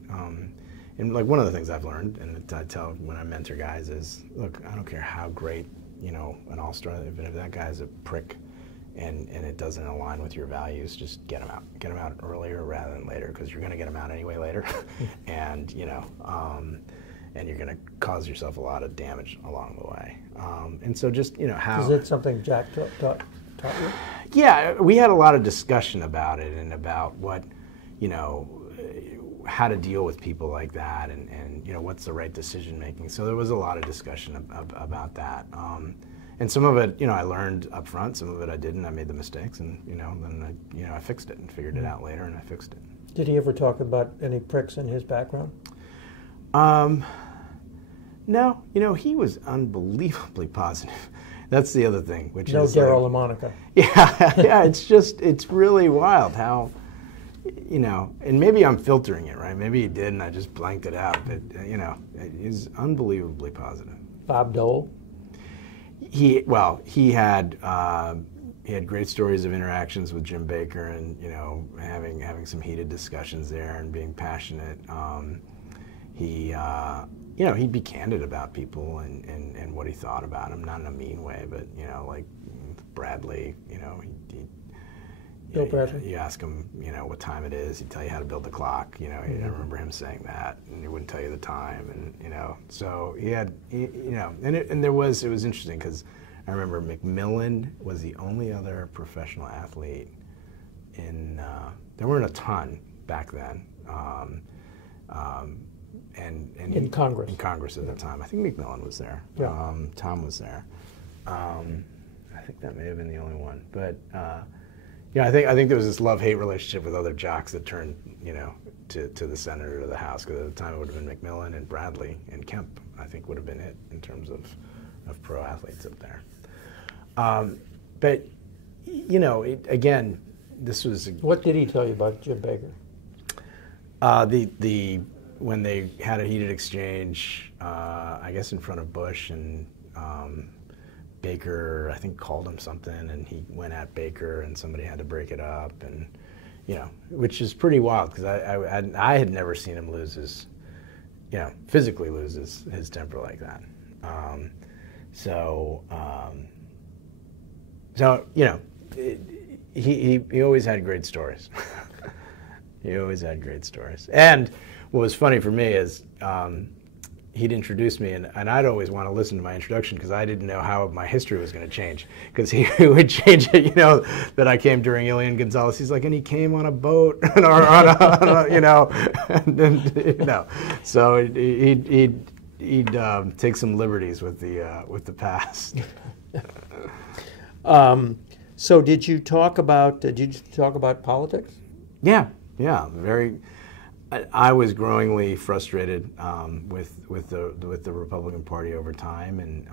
And like one of the things I've learned, and I tell when I mentor guys is, look, I don't care how great, an all-star, if that guy's a prick and it doesn't align with your values, just get him out. Get him out earlier rather than later, because you're going to get him out anyway later. And, and you're going to cause yourself a lot of damage along the way. And so just, how... Is it something Jack taught you? Yeah, we had a lot of discussion about it and about what, how to deal with people like that and what's the right decision making. So there was a lot of discussion about that. And some of it, I learned up front, some of it I didn't. I made the mistakes and, then I fixed it and figured it out later and I fixed it. Did he ever talk about any pricks in his background? No, he was unbelievably positive. That's the other thing, which no is Daryl LaMonica. Yeah, it's really wild how, and maybe I'm filtering it, right? Maybe he did and I just blanked it out, but, he's unbelievably positive. Bob Dole? He had great stories of interactions with Jim Baker and, having some heated discussions there and being passionate. He'd be candid about people and what he thought about them, not in a mean way, but, like Bradley, Bill Bradley. You ask him, what time it is, he'd tell you how to build the clock, I remember him saying that, and he wouldn't tell you the time, and, so he had, and it was interesting, because I remember McMillan was the only other professional athlete there weren't a ton back then, and in Congress. In Congress at the time. I think McMillan was there. Yeah. Tom was there. I think that may have been the only one. But I think there was this love-hate relationship with other jocks that turned, to the Senate or the House. Because at the time it would have been McMillan and Bradley and Kemp. I think would have been it in terms of pro athletes up there. But again, this was. What did he tell you about Jim Baker? When they had a heated exchange, I guess in front of Bush, and Baker, I think, called him something, and he went at Baker, and somebody had to break it up, and which is pretty wild, because I had never seen him lose his, physically lose his temper like that. He always had great stories. He always had great stories. And what was funny for me is he'd introduce me, and I'd always want to listen to my introduction because I didn't know how my history was going to change, because he would change it, that I came during Elian Gonzalez. He's like, and he came on a boat, or on a and then, so he'd take some liberties with the past. So did you talk about politics? Yeah, very. I was growingly frustrated with the Republican Party over time, and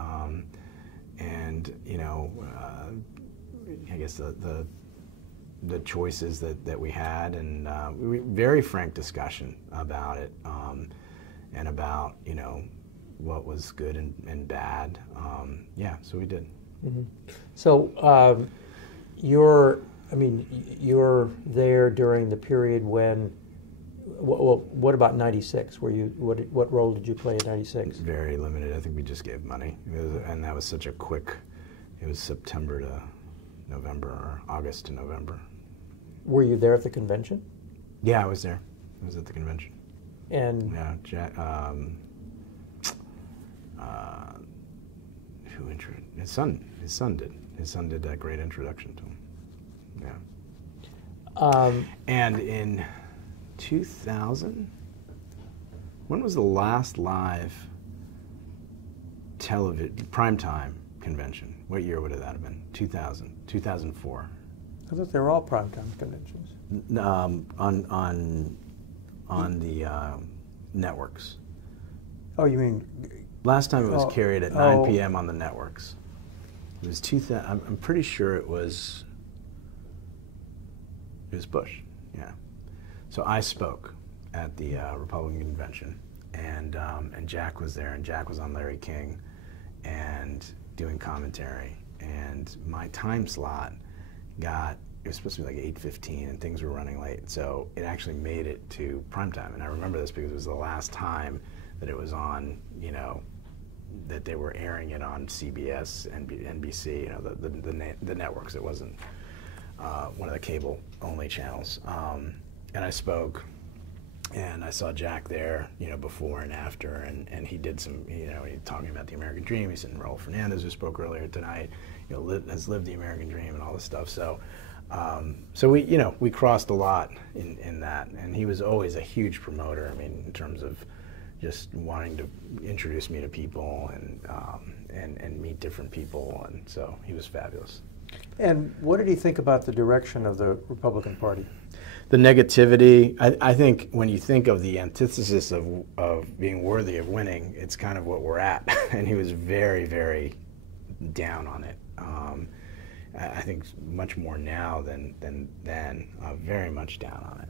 I guess the choices that we had, and very frank discussion about it, and about what was good and bad. So we did. Mm-hmm. So you're there during the period when. Well, what about '96? What role did you play in '96? Very limited. I think we just gave money, and that was such a quick. It was September to November, or August to November. Were you there at the convention? Yeah, I was there. I was at the convention. And yeah, who introduced his son? His son did. His son did that great introduction to him. Yeah. And in 2000? When was the last live television primetime convention? What year would that have been? 2000, 2004. I thought they were all primetime conventions. On the networks. Oh, you mean? Last time it was carried at 9 p.m. on the networks. It was 2000. I'm pretty sure it was Bush. Yeah. So I spoke at the Republican convention, and Jack was there, and Jack was on Larry King, and doing commentary, and my time slot it was supposed to be like 8:15, and things were running late, so it actually made it to primetime, and I remember this because it was the last time that it was on, that they were airing it on CBS and NBC, the networks. It wasn't one of the cable-only channels. And I spoke, and I saw Jack there, before and after, and he did some, he talking about the American dream. He said Raul Fernandez, who spoke earlier tonight, has lived the American dream and all this stuff. So, we crossed a lot in that, and he was always a huge promoter. I mean, in terms of just wanting to introduce me to people and meet different people, and so he was fabulous. And what did he think about the direction of the Republican Party? The negativity, I think when you think of the antithesis of being worthy of winning, it's kind of what we're at. And he was very, very down on it. I think much more now than then, very much down on it.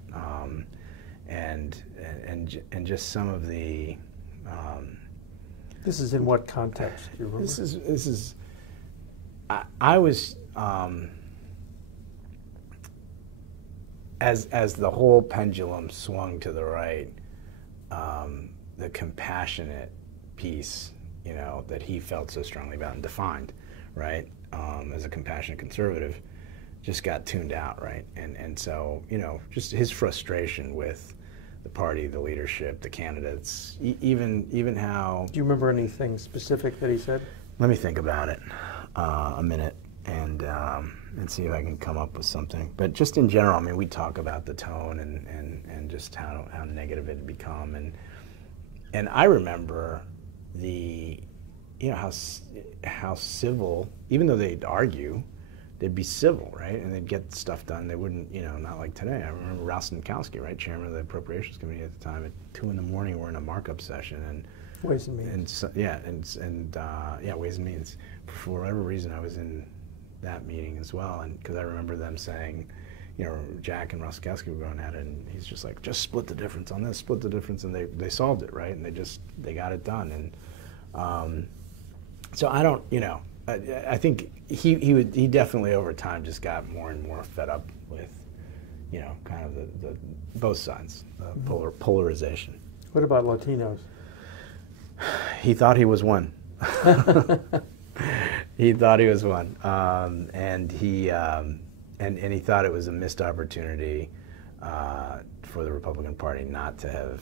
And just some of the... This is in what context? Do you remember? This is I was... As the whole pendulum swung to the right, the compassionate piece, that he felt so strongly about and defined, right, as a compassionate conservative, just got tuned out, right, and so just his frustration with the party, the leadership, the candidates, even how. Do you remember anything specific that he said? Let me think about it a minute. And see if I can come up with something. But just in general, I mean, we talk about the tone and just how negative it had become. And I remember how civil, even though they'd argue, they'd be civil, right? And they'd get stuff done. They wouldn't, not like today. I remember Raul, right, chairman of the Appropriations Committee at the time, at 2 in the morning, we're in a markup session. And Ways and Means. And so, Ways and Means. For whatever reason, I was in that meeting as well, and because I remember them saying, Jack and Roskowski were going at it, and he's just like, just split the difference on this, split the difference, and they solved it, right? And they got it done, and so I don't, I think he definitely over time just got more and more fed up with, kind of the both sides, polarization. What about Latinos? He thought he was one. He thought he was one, and he thought it was a missed opportunity for the Republican Party not to have,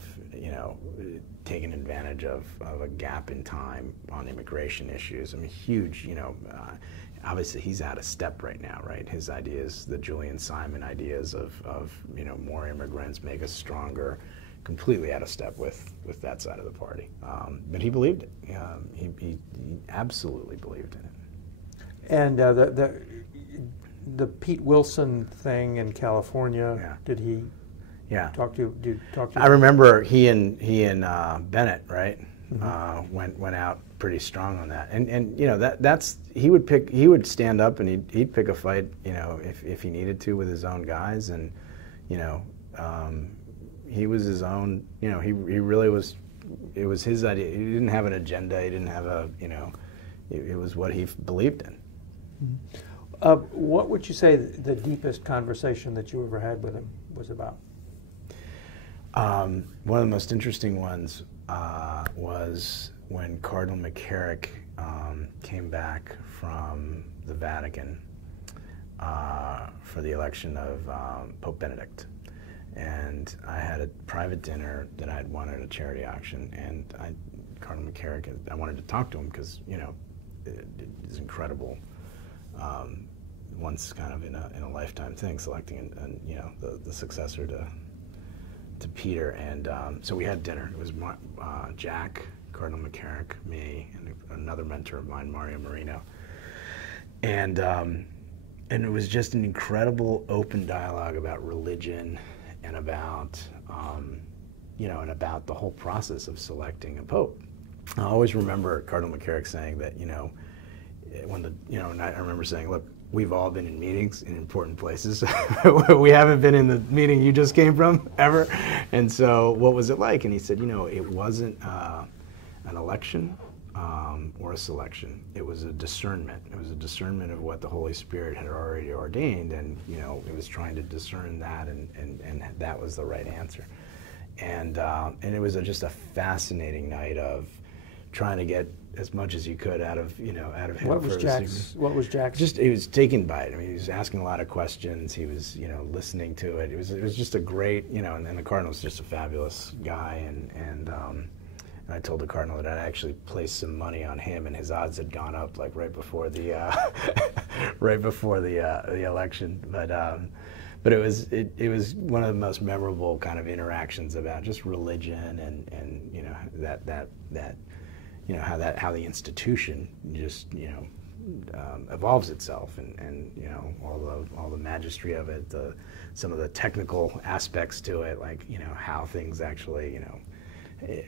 taken advantage of a gap in time on immigration issues. I mean, huge, obviously he's out of step right now, right? His ideas, the Julian Simon ideas of more immigrants make us stronger, completely out of step with that side of the party. But he believed it. He absolutely believed in it. And the Pete Wilson thing in California, Yeah. did he? Yeah. talk to you? I remember he and Bennett, right, went out pretty strong on that, and you know that's he would stand up and he'd pick a fight, you know, if he needed to with his own guys, and you know he was his own, you know, he really was. It was his idea. He didn't have an agenda. He didn't have a, you know, it was what he believed in. What would you say the deepest conversation that you ever had with him was about? One of the most interesting ones was when Cardinal McCarrick came back from the Vatican for the election of Pope Benedict. And I had a private dinner that I had won at a charity auction, and Cardinal McCarrick, I wanted to talk to him because, you know, it is incredible. Once kind of in a lifetime thing, selecting you know the successor to Peter, and so we had dinner. It was Jack, Cardinal McCarrick, me, and another mentor of mine, Mario Marino, and it was just an incredible open dialogue about religion and about you know, and about the whole process of selecting a pope. I always remember Cardinal McCarrick saying that, you know, when and I remember saying, look, we've all been in meetings in important places. We haven't been in the meeting you just came from ever. And so what was it like? And he said, you know, it wasn't an election or a selection. It was a discernment. It was a discernment of what the Holy Spirit had already ordained. And, you know, it was trying to discern that, and that was the right answer. And it was just a fascinating night of trying to get as much as you could out of him. What was Jack's? Just, he was taken by it. I mean, he was asking a lot of questions. He was, you know, listening to it. It was just a great, you know, and the Cardinal's just a fabulous guy. And I told the Cardinal that I'd actually placed some money on him, and his odds had gone up like right before the election. But it was one of the most memorable kind of interactions about just religion and you know that you know how the institution just, you know, evolves itself, and you know all the magistry of it, some of the technical aspects to it, like, you know, how things actually, you know,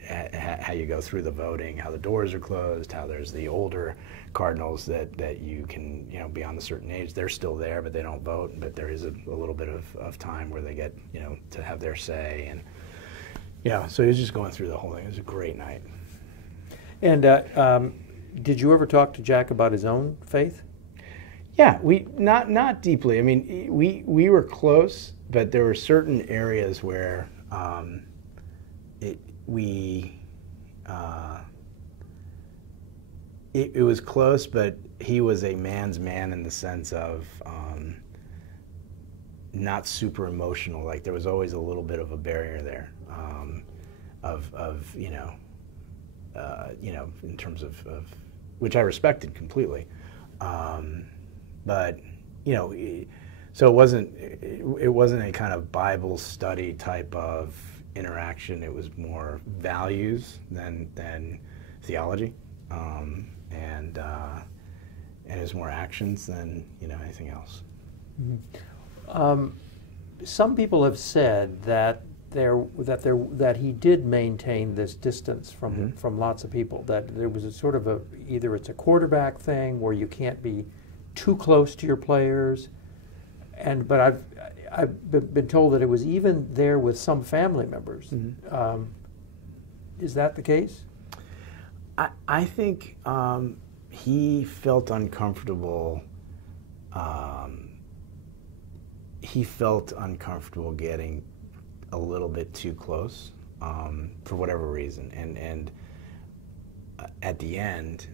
how you go through the voting, how the doors are closed, how there's the older cardinals that you can, you know, beyond a certain age, they're still there, but they don't vote, but there is a little bit of time where they get, you know, to have their say. And yeah, so he was just going through the whole thing. It was a great night. And did you ever talk to Jack about his own faith? Yeah, we not deeply. I mean, we were close, but there were certain areas where it was close, but he was a man's man in the sense of not super emotional. Like, there was always a little bit of a barrier there, of you know, in terms of which I respected completely, but you know, so it wasn't a kind of Bible study type of interaction. It was more values than theology, and it was more actions than, you know, anything else. Mm-hmm. Some people have said that he did maintain this distance from lots of people. That there was a sort of either it's a quarterback thing where you can't be too close to your players, but I've been told that it was even there with some family members. Mm-hmm. Is that the case? I think he felt uncomfortable. He felt uncomfortable getting a little bit too close for whatever reason, and at the end,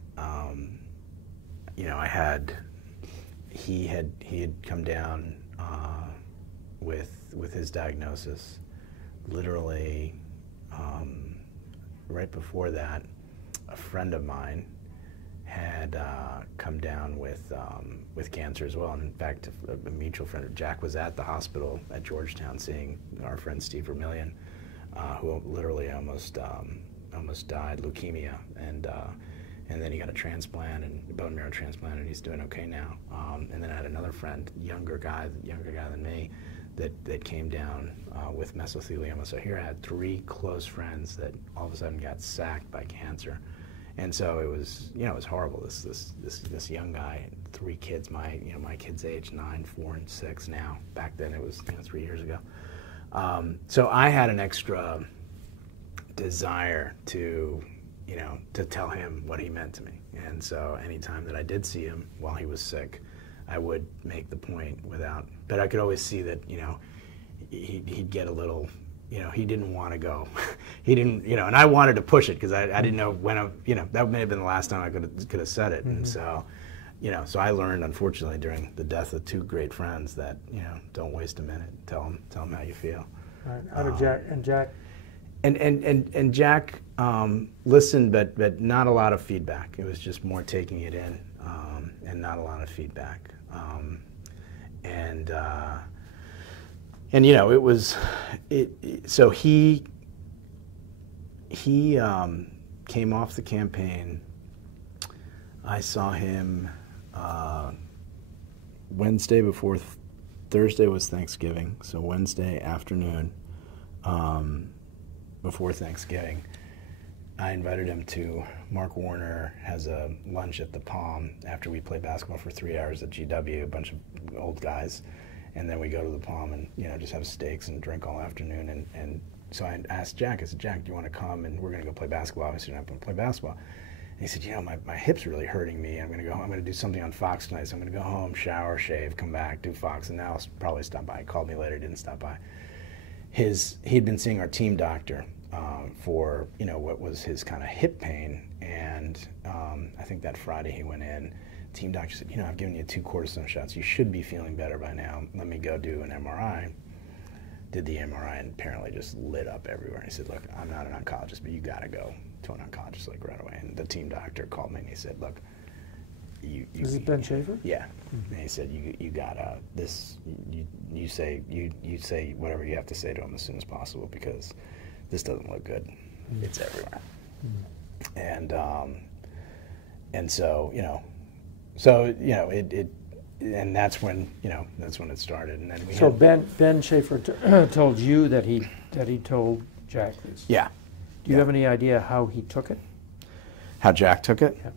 you know, he had come down with his diagnosis. Literally, right before that, a friend of mine had come down with cancer as well. And in fact, a mutual friend, Jack, was at the hospital at Georgetown seeing our friend Steve Vermillion, who literally almost died, leukemia, and then he got a transplant, and bone marrow transplant, and he's doing okay now. And then I had another friend, younger guy than me, that came down with mesothelioma. So here I had 3 close friends that all of a sudden got sacked by cancer. And so it was, it was horrible. This young guy, 3 kids, my kids' age, 9, 4, and 6 now. Back then it was 3 years ago. So I had an extra desire to tell him what he meant to me. And so anytime that I did see him while he was sick, I would make the point but I could always see that, he'd get a little, he didn't want to go. He didn't, and I wanted to push it because I didn't know when, that may have been the last time I could have said it. Mm-hmm. And so, so I learned, unfortunately, during the death of 2 great friends that, don't waste a minute. Tell them how you feel. Right. How did Jack, and Jack? And Jack listened, but not a lot of feedback. It was just more taking it in, and not a lot of feedback. It was so he came off the campaign. I saw him Wednesday before Thursday was Thanksgiving, so Wednesday afternoon before Thanksgiving, I invited him to Mark Warner has a lunch at the Palm after we play basketball for 3 hours at GW, a bunch of old guys, and then we go to the Palm and just have steaks and drink all afternoon. And so I asked Jack, I said, Jack, do you want to come and we're going to go play basketball? Obviously, you're not going to play basketball. And he said, my hip's really hurting me. I'm going to go home. I'm going to do something on Fox tonight. So I'm going to go home, shower, shave, come back, do Fox, and now I'll probably stop by. He called me later, didn't stop by. He'd been seeing our team doctor for what was his kind of hip pain, and I think that Friday he went in. Team doctor said, I've given you 2 cortisone shots. You should be feeling better by now. Let me go do an MRI. Did the MRI and apparently just lit up everywhere. And he said, look, I'm not an oncologist, but you got to go to an oncologist right away. And the team doctor called me and he said, look, Is it Ben Schaefer? Yeah. Mm-hmm. And he said, you gotta you say whatever you have to say to him as soon as possible because this doesn't look good. Mm-hmm. It's everywhere. Mm-hmm. And so it and that's when it started. And then Ben Schaefer told you that he told Jack this. Yeah. Do you have any idea how he took it? How Jack took it? Yeah.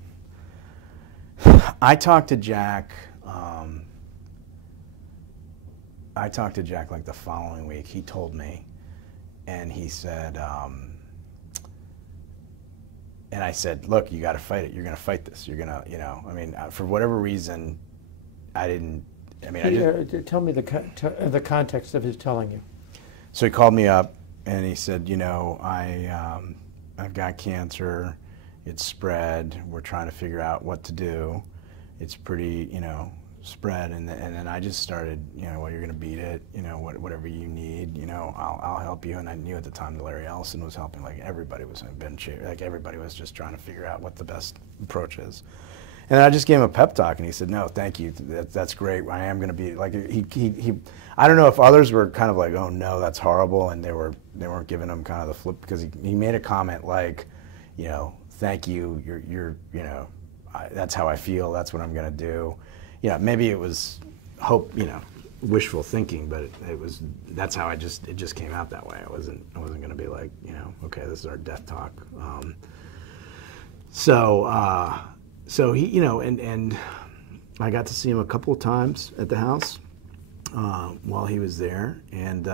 I talked to Jack like the following week. He told me, and he said, and I said, look, you got to fight it. You're going to fight this. You're going to, for whatever reason, I didn't, tell me the context of his telling you. So he called me up and he said, I've got cancer. It's spread. We're trying to figure out what to do. It's pretty, spread. And then I just started, well, you're going to beat it. Whatever you need, I'll help you. And I knew at the time that Larry Ellison was helping. Like everybody was everybody was just trying to figure out what the best approach is. And I just gave him a pep talk, and he said, "No, thank you. That's great. I am going to be like he. I don't know if others were kind of like, oh no, that's horrible, and they weren't giving him kind of the flip because he made a comment like, thank you. You're that's how I feel. That's what I'm going to do. Maybe it was hope, wishful thinking, but that's how it just came out that way. I wasn't going to be like, okay, this is our death talk. So he, and I got to see him a couple of times at the house while he was there. And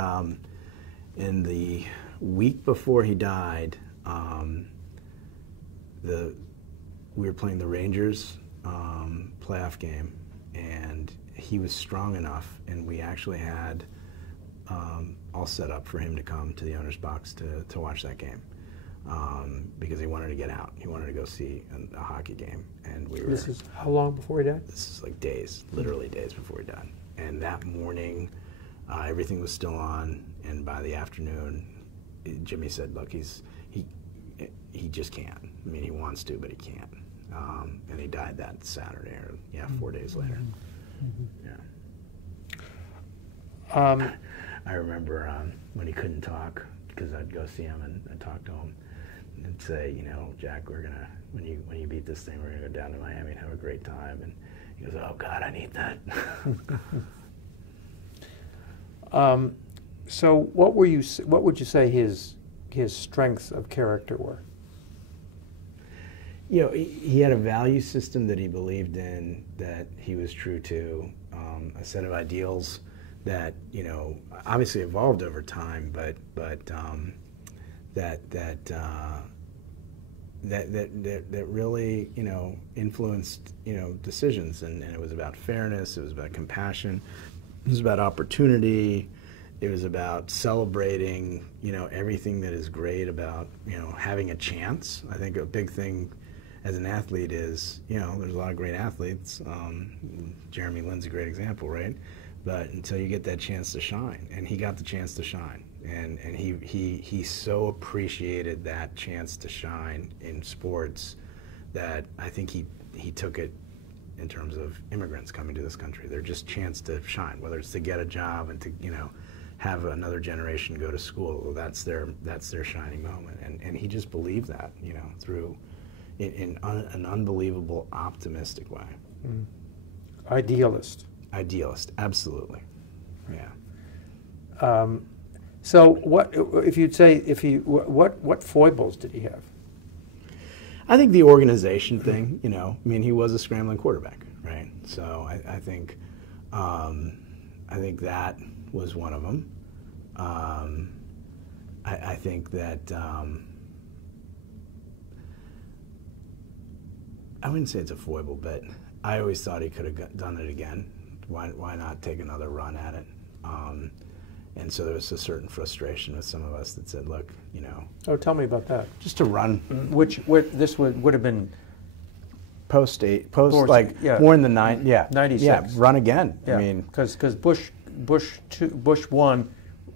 in the week before he died, we were playing the Rangers playoff game, and he was strong enough, and we actually had all set up for him to come to the owner's box to watch that game. Because he wanted to get out. He wanted to go see a hockey game. And we were. This is how long before he died? This is like days, literally days before he died. And that morning, everything was still on. And by the afternoon, Jimmy said, "Look, he just can't. I mean, he wants to, but he can't." And he died that Saturday, or 4 days later. Mm-hmm. Yeah. I remember when he couldn't talk, because I'd go see him and I'd talk to him and say, Jack, we're gonna when you beat this thing, we're gonna go down to Miami and have a great time. And he goes, oh God, I need that. So what would you say his strengths of character were? You know, he had a value system that he believed in, that he was true to, a set of ideals that, you know, obviously evolved over time, but that really, you know, influenced, you know, decisions, and it was about fairness, it was about compassion, it was about opportunity, it was about celebrating, you know, everything that is great about, you know, having a chance. I think a big thing as an athlete is, you know, there's a lot of great athletes. Jeremy Lin's a great example, right? But until you get that chance to shine, and he got the chance to shine, and he so appreciated that chance to shine in sports that I think he took it in terms of immigrants coming to this country. They're just chance to shine, whether it's to get a job and to, you know, have another generation go to school. Well, that's their shining moment, and he just believed that, you know, through in an unbelievable optimistic way. Mm. Idealist. Idealist, absolutely. Yeah. So what what foibles did he have? I think the organization thing, you know, I mean, he was a scrambling quarterback, right? So I think that was one of them. I think that I wouldn't say it's a foible, but I always thought he could have done it again. Why not take another run at it? And so there was a certain frustration with some of us that said, look, you know. Oh, tell me about that. Just to run. This would have been post like yeah. more in the 96. Yeah, run again. Yeah. I mean, because Bush 1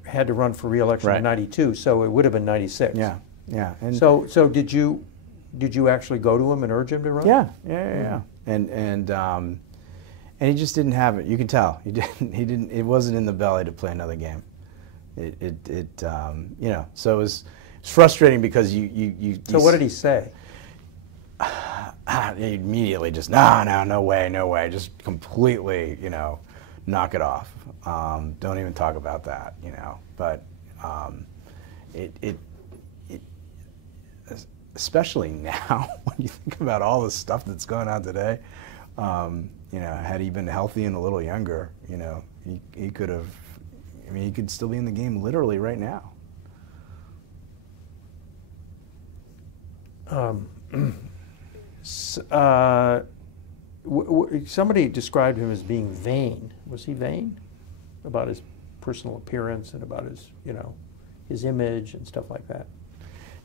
had to run for re-election in '92, so it would have been '96. Yeah, yeah. And so did you actually go to him and urge him to run? Yeah. And he just didn't have it. You can tell he didn't. It wasn't in the belly to play another game. You know. So it was frustrating because you. So what did he say? He immediately just no way, just completely, you know, knock it off. Don't even talk about that, you know. But it especially now when you think about all the stuff that's going on today. You know, had he been healthy and a little younger, you know, he could have. I mean, he could still be in the game literally right now. Somebody described him as being vain. Was he vain about his personal appearance and about his, you know, his image and stuff like that?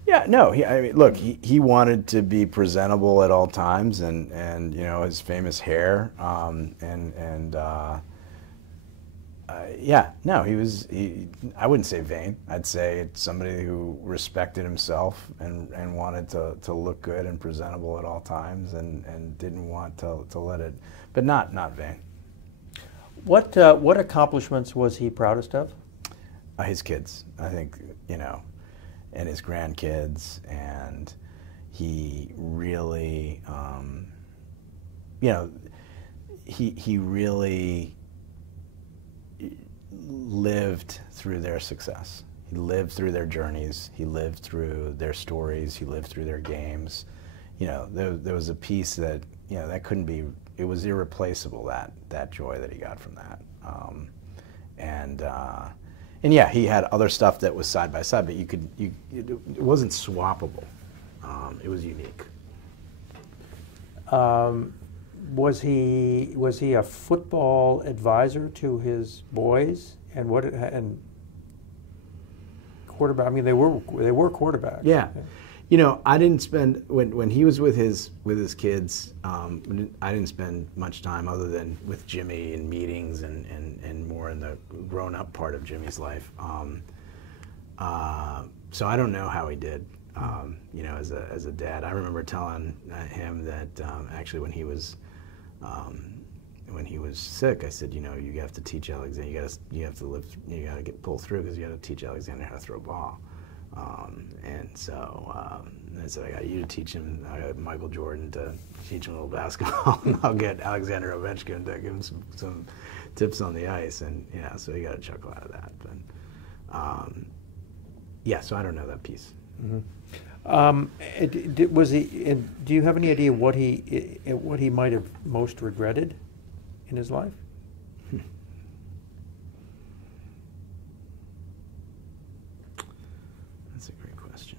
Yeah, no. I mean, look, he wanted to be presentable at all times, and you know, his famous hair, yeah, no, I wouldn't say vain. I'd say it's somebody who respected himself and wanted to look good and presentable at all times, and didn't want to let it, but not vain. What accomplishments was he proudest of? His kids, I think, you know, and his grandkids, and he really, you know, he really lived through their success. He lived through their journeys. He lived through their stories. He lived through their games. You know, there was a piece that, you know, that couldn't be. It was irreplaceable. That joy that he got from that. And yeah, he had other stuff that was side by side, but it wasn't swappable. It was unique. Was he a football advisor to his boys and quarterback? I mean, they were quarterbacks. Yeah. You know, I didn't spend when he was with his kids. I didn't spend much time other than with Jimmy in meetings and more in the grown-up part of Jimmy's life. So I don't know how he did. You know, as a dad, I remember telling him that actually when he was sick, I said, you know, you have to teach Alexander. You got to pull through because you got to teach Alexander how to throw a ball. And so I said, I got you to teach him. I got Michael Jordan to teach him a little basketball, and I'll get Alexander Ovechkin to give him some tips on the ice. And yeah, so he got a chuckle out of that. But yeah, so I don't know that piece. Was he? Do you have any idea what he might have most regretted in his life? That's a great question.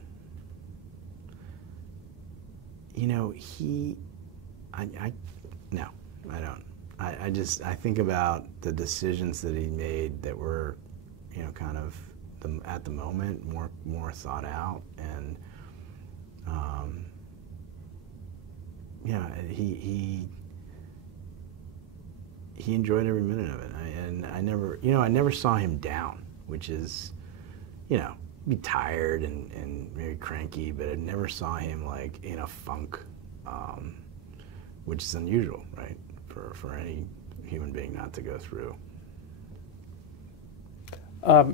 You know, no, I don't. I think about the decisions that he made that were, you know, kind of at the moment more thought out, and yeah, he enjoyed every minute of it, and I never saw him down, which is, you know, be tired and maybe cranky, but I never saw him like in a funk, which is unusual, right, for any human being not to go through.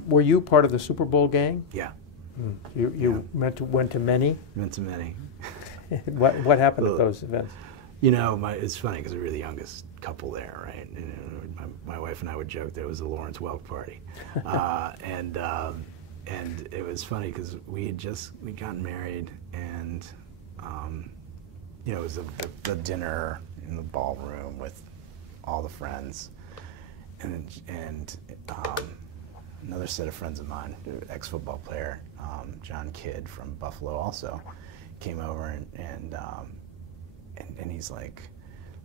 Were you part of the Super Bowl gang? Yeah. You went to many? Went to many. What happened at those events? You know, it's funny because we were the youngest couple there, right? And my wife and I would joke that it was the Lawrence Welk party, and it was funny because we'd gotten married, and you know, it was the dinner in the ballroom with all the friends, and another set of friends of mine, ex-football player, John Kidd from Buffalo, also came over, and he's like,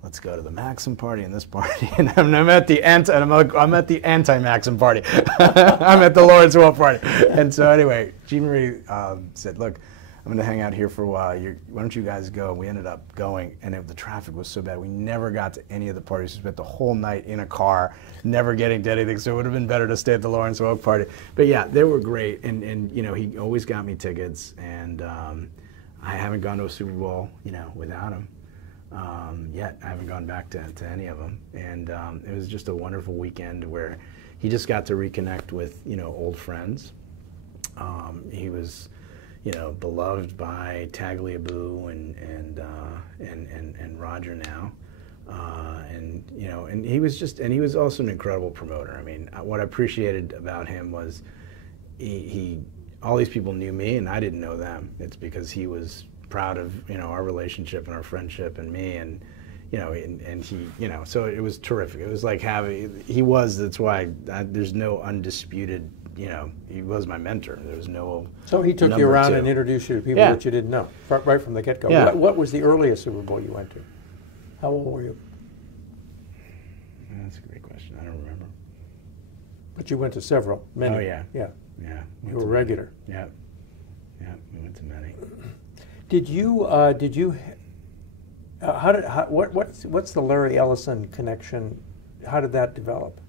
let's go to the Maxim party and this party, and I'm at the anti-Maxim party. I'm at the Lawrence Welk party. And so anyway, Jean Marie said, look, I'm going to hang out here for a while. Why don't you guys go? We ended up going, and the traffic was so bad. We never got to any of the parties. We spent the whole night in a car, never getting to anything, so it would have been better to stay at the Lawrence Welk party. But yeah, they were great, and you know, he always got me tickets, and I haven't gone to a Super Bowl, you know, without him. Yet. I haven't gone back to any of them, and it was just a wonderful weekend where he just got to reconnect with, you know, old friends. He was, you know, beloved by Tagliabue and Roger now, and you know, and he was also an incredible promoter. I mean, what I appreciated about him was he all these people knew me and I didn't know them. It's because he was proud of, you know, our relationship and our friendship and me, and you know, and he, you know, so it was terrific. It was like that's why there's no undisputed, you know, he was my mentor. There was no. So he took you around and introduced you to people that you didn't know right from the get-go. Yeah. What was the earliest Super Bowl you went to? How old were you? That's a great question. I don't remember. But you went to several, many. Oh yeah. Yeah. Yeah. You were regular. Yeah. Yeah. We went to many. What's the Larry Ellison connection? How did that develop?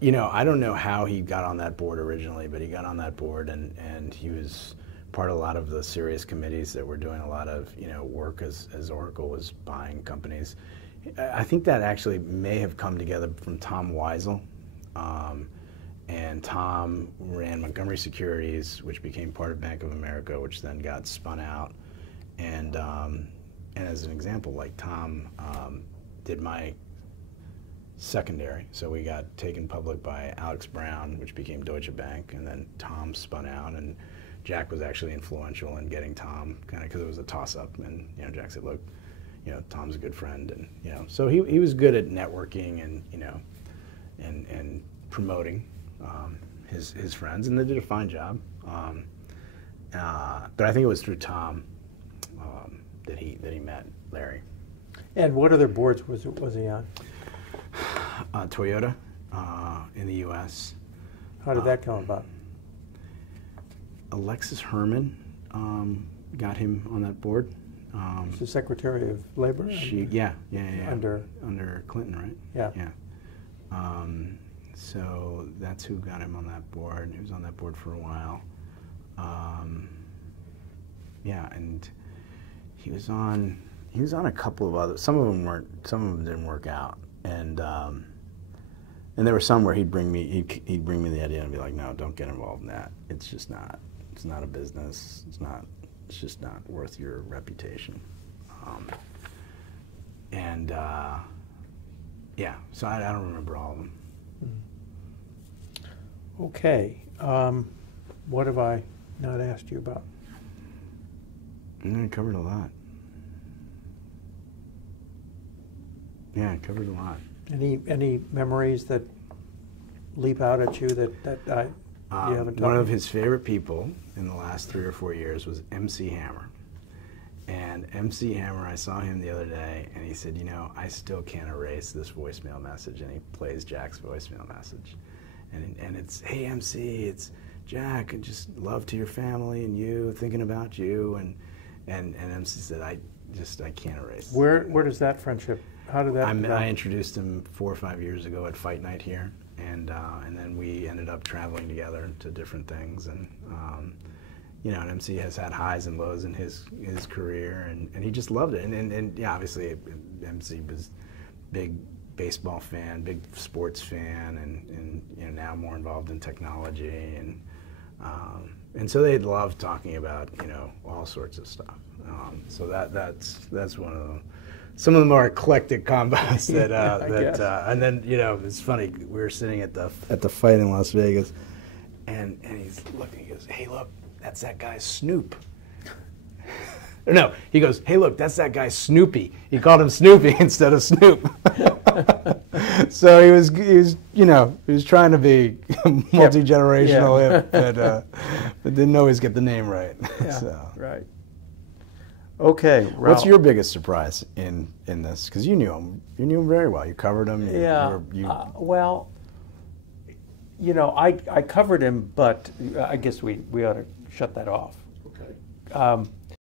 You know, I don't know how he got on that board originally, but he got on that board, and he was part of a lot of the serious committees that were doing a lot of, you know, work as Oracle was buying companies. I think that actually may have come together from Tom Weisel. And Tom ran Montgomery Securities, which became part of Bank of America, which then got spun out. And as an example, like Tom did my secondary. So we got taken public by Alex Brown, which became Deutsche Bank, and then Tom spun out, and Jack was actually influential in getting Tom, kind of because it was a toss-up. And you know, Jack said, look, you know, Tom's a good friend, and you know, so he was good at networking and, you know, and promoting his friends, and they did a fine job. But I think it was through Tom that he met Larry. And what other boards was he on? Toyota in the U.S. How did that come about? Alexis Herman got him on that board. She's the Secretary of Labor? Yeah. Under Clinton, right? Yeah. So that's who got him on that board. He was on that board for a while. Yeah, and he was on a couple of others. Some of them didn't work out. And there were some where he'd bring me the idea and be like, no, don't get involved in that. It's just not, It's not a business. It's just not worth your reputation. Yeah, so I don't remember all of them. Okay. What have I not asked you about? I covered a lot. Yeah, I covered a lot. Any memories that leap out at you that you haven't talked One of about? his favorite people in the last 3 or 4 years was MC Hammer. And MC Hammer, I saw him the other day, and he said, I still can't erase this voicemail message. And he plays Jack's voicemail message. And it's, hey, MC, it's Jack, and just love to your family and you, thinking about you. And MC said, I can't erase this. Where does that friendship, how did that develop? I introduced him 4 or 5 years ago at Fight Night here. And then we ended up traveling together to different things. And and MC has had highs and lows in his career, and he just loved it. And yeah, obviously MC was big baseball fan, big sports fan, and now more involved in technology, and so they love talking about all sorts of stuff. So that's one of some of the more eclectic combos that and then it's funny, we were sitting at the fight in Las Vegas, and he's looking, he goes, hey, look, that's that guy Snoop. No, he goes, hey, look, that's that guy Snoopy. He called him Snoopy instead of Snoop. So he was trying to be multi-generational, hip, but didn't always get the name right. Yeah, so. right. Okay, Raul. What's your biggest surprise in this? Because you knew him very well. You covered him. Well, I covered him, but I guess we ought to shut that off. Okay.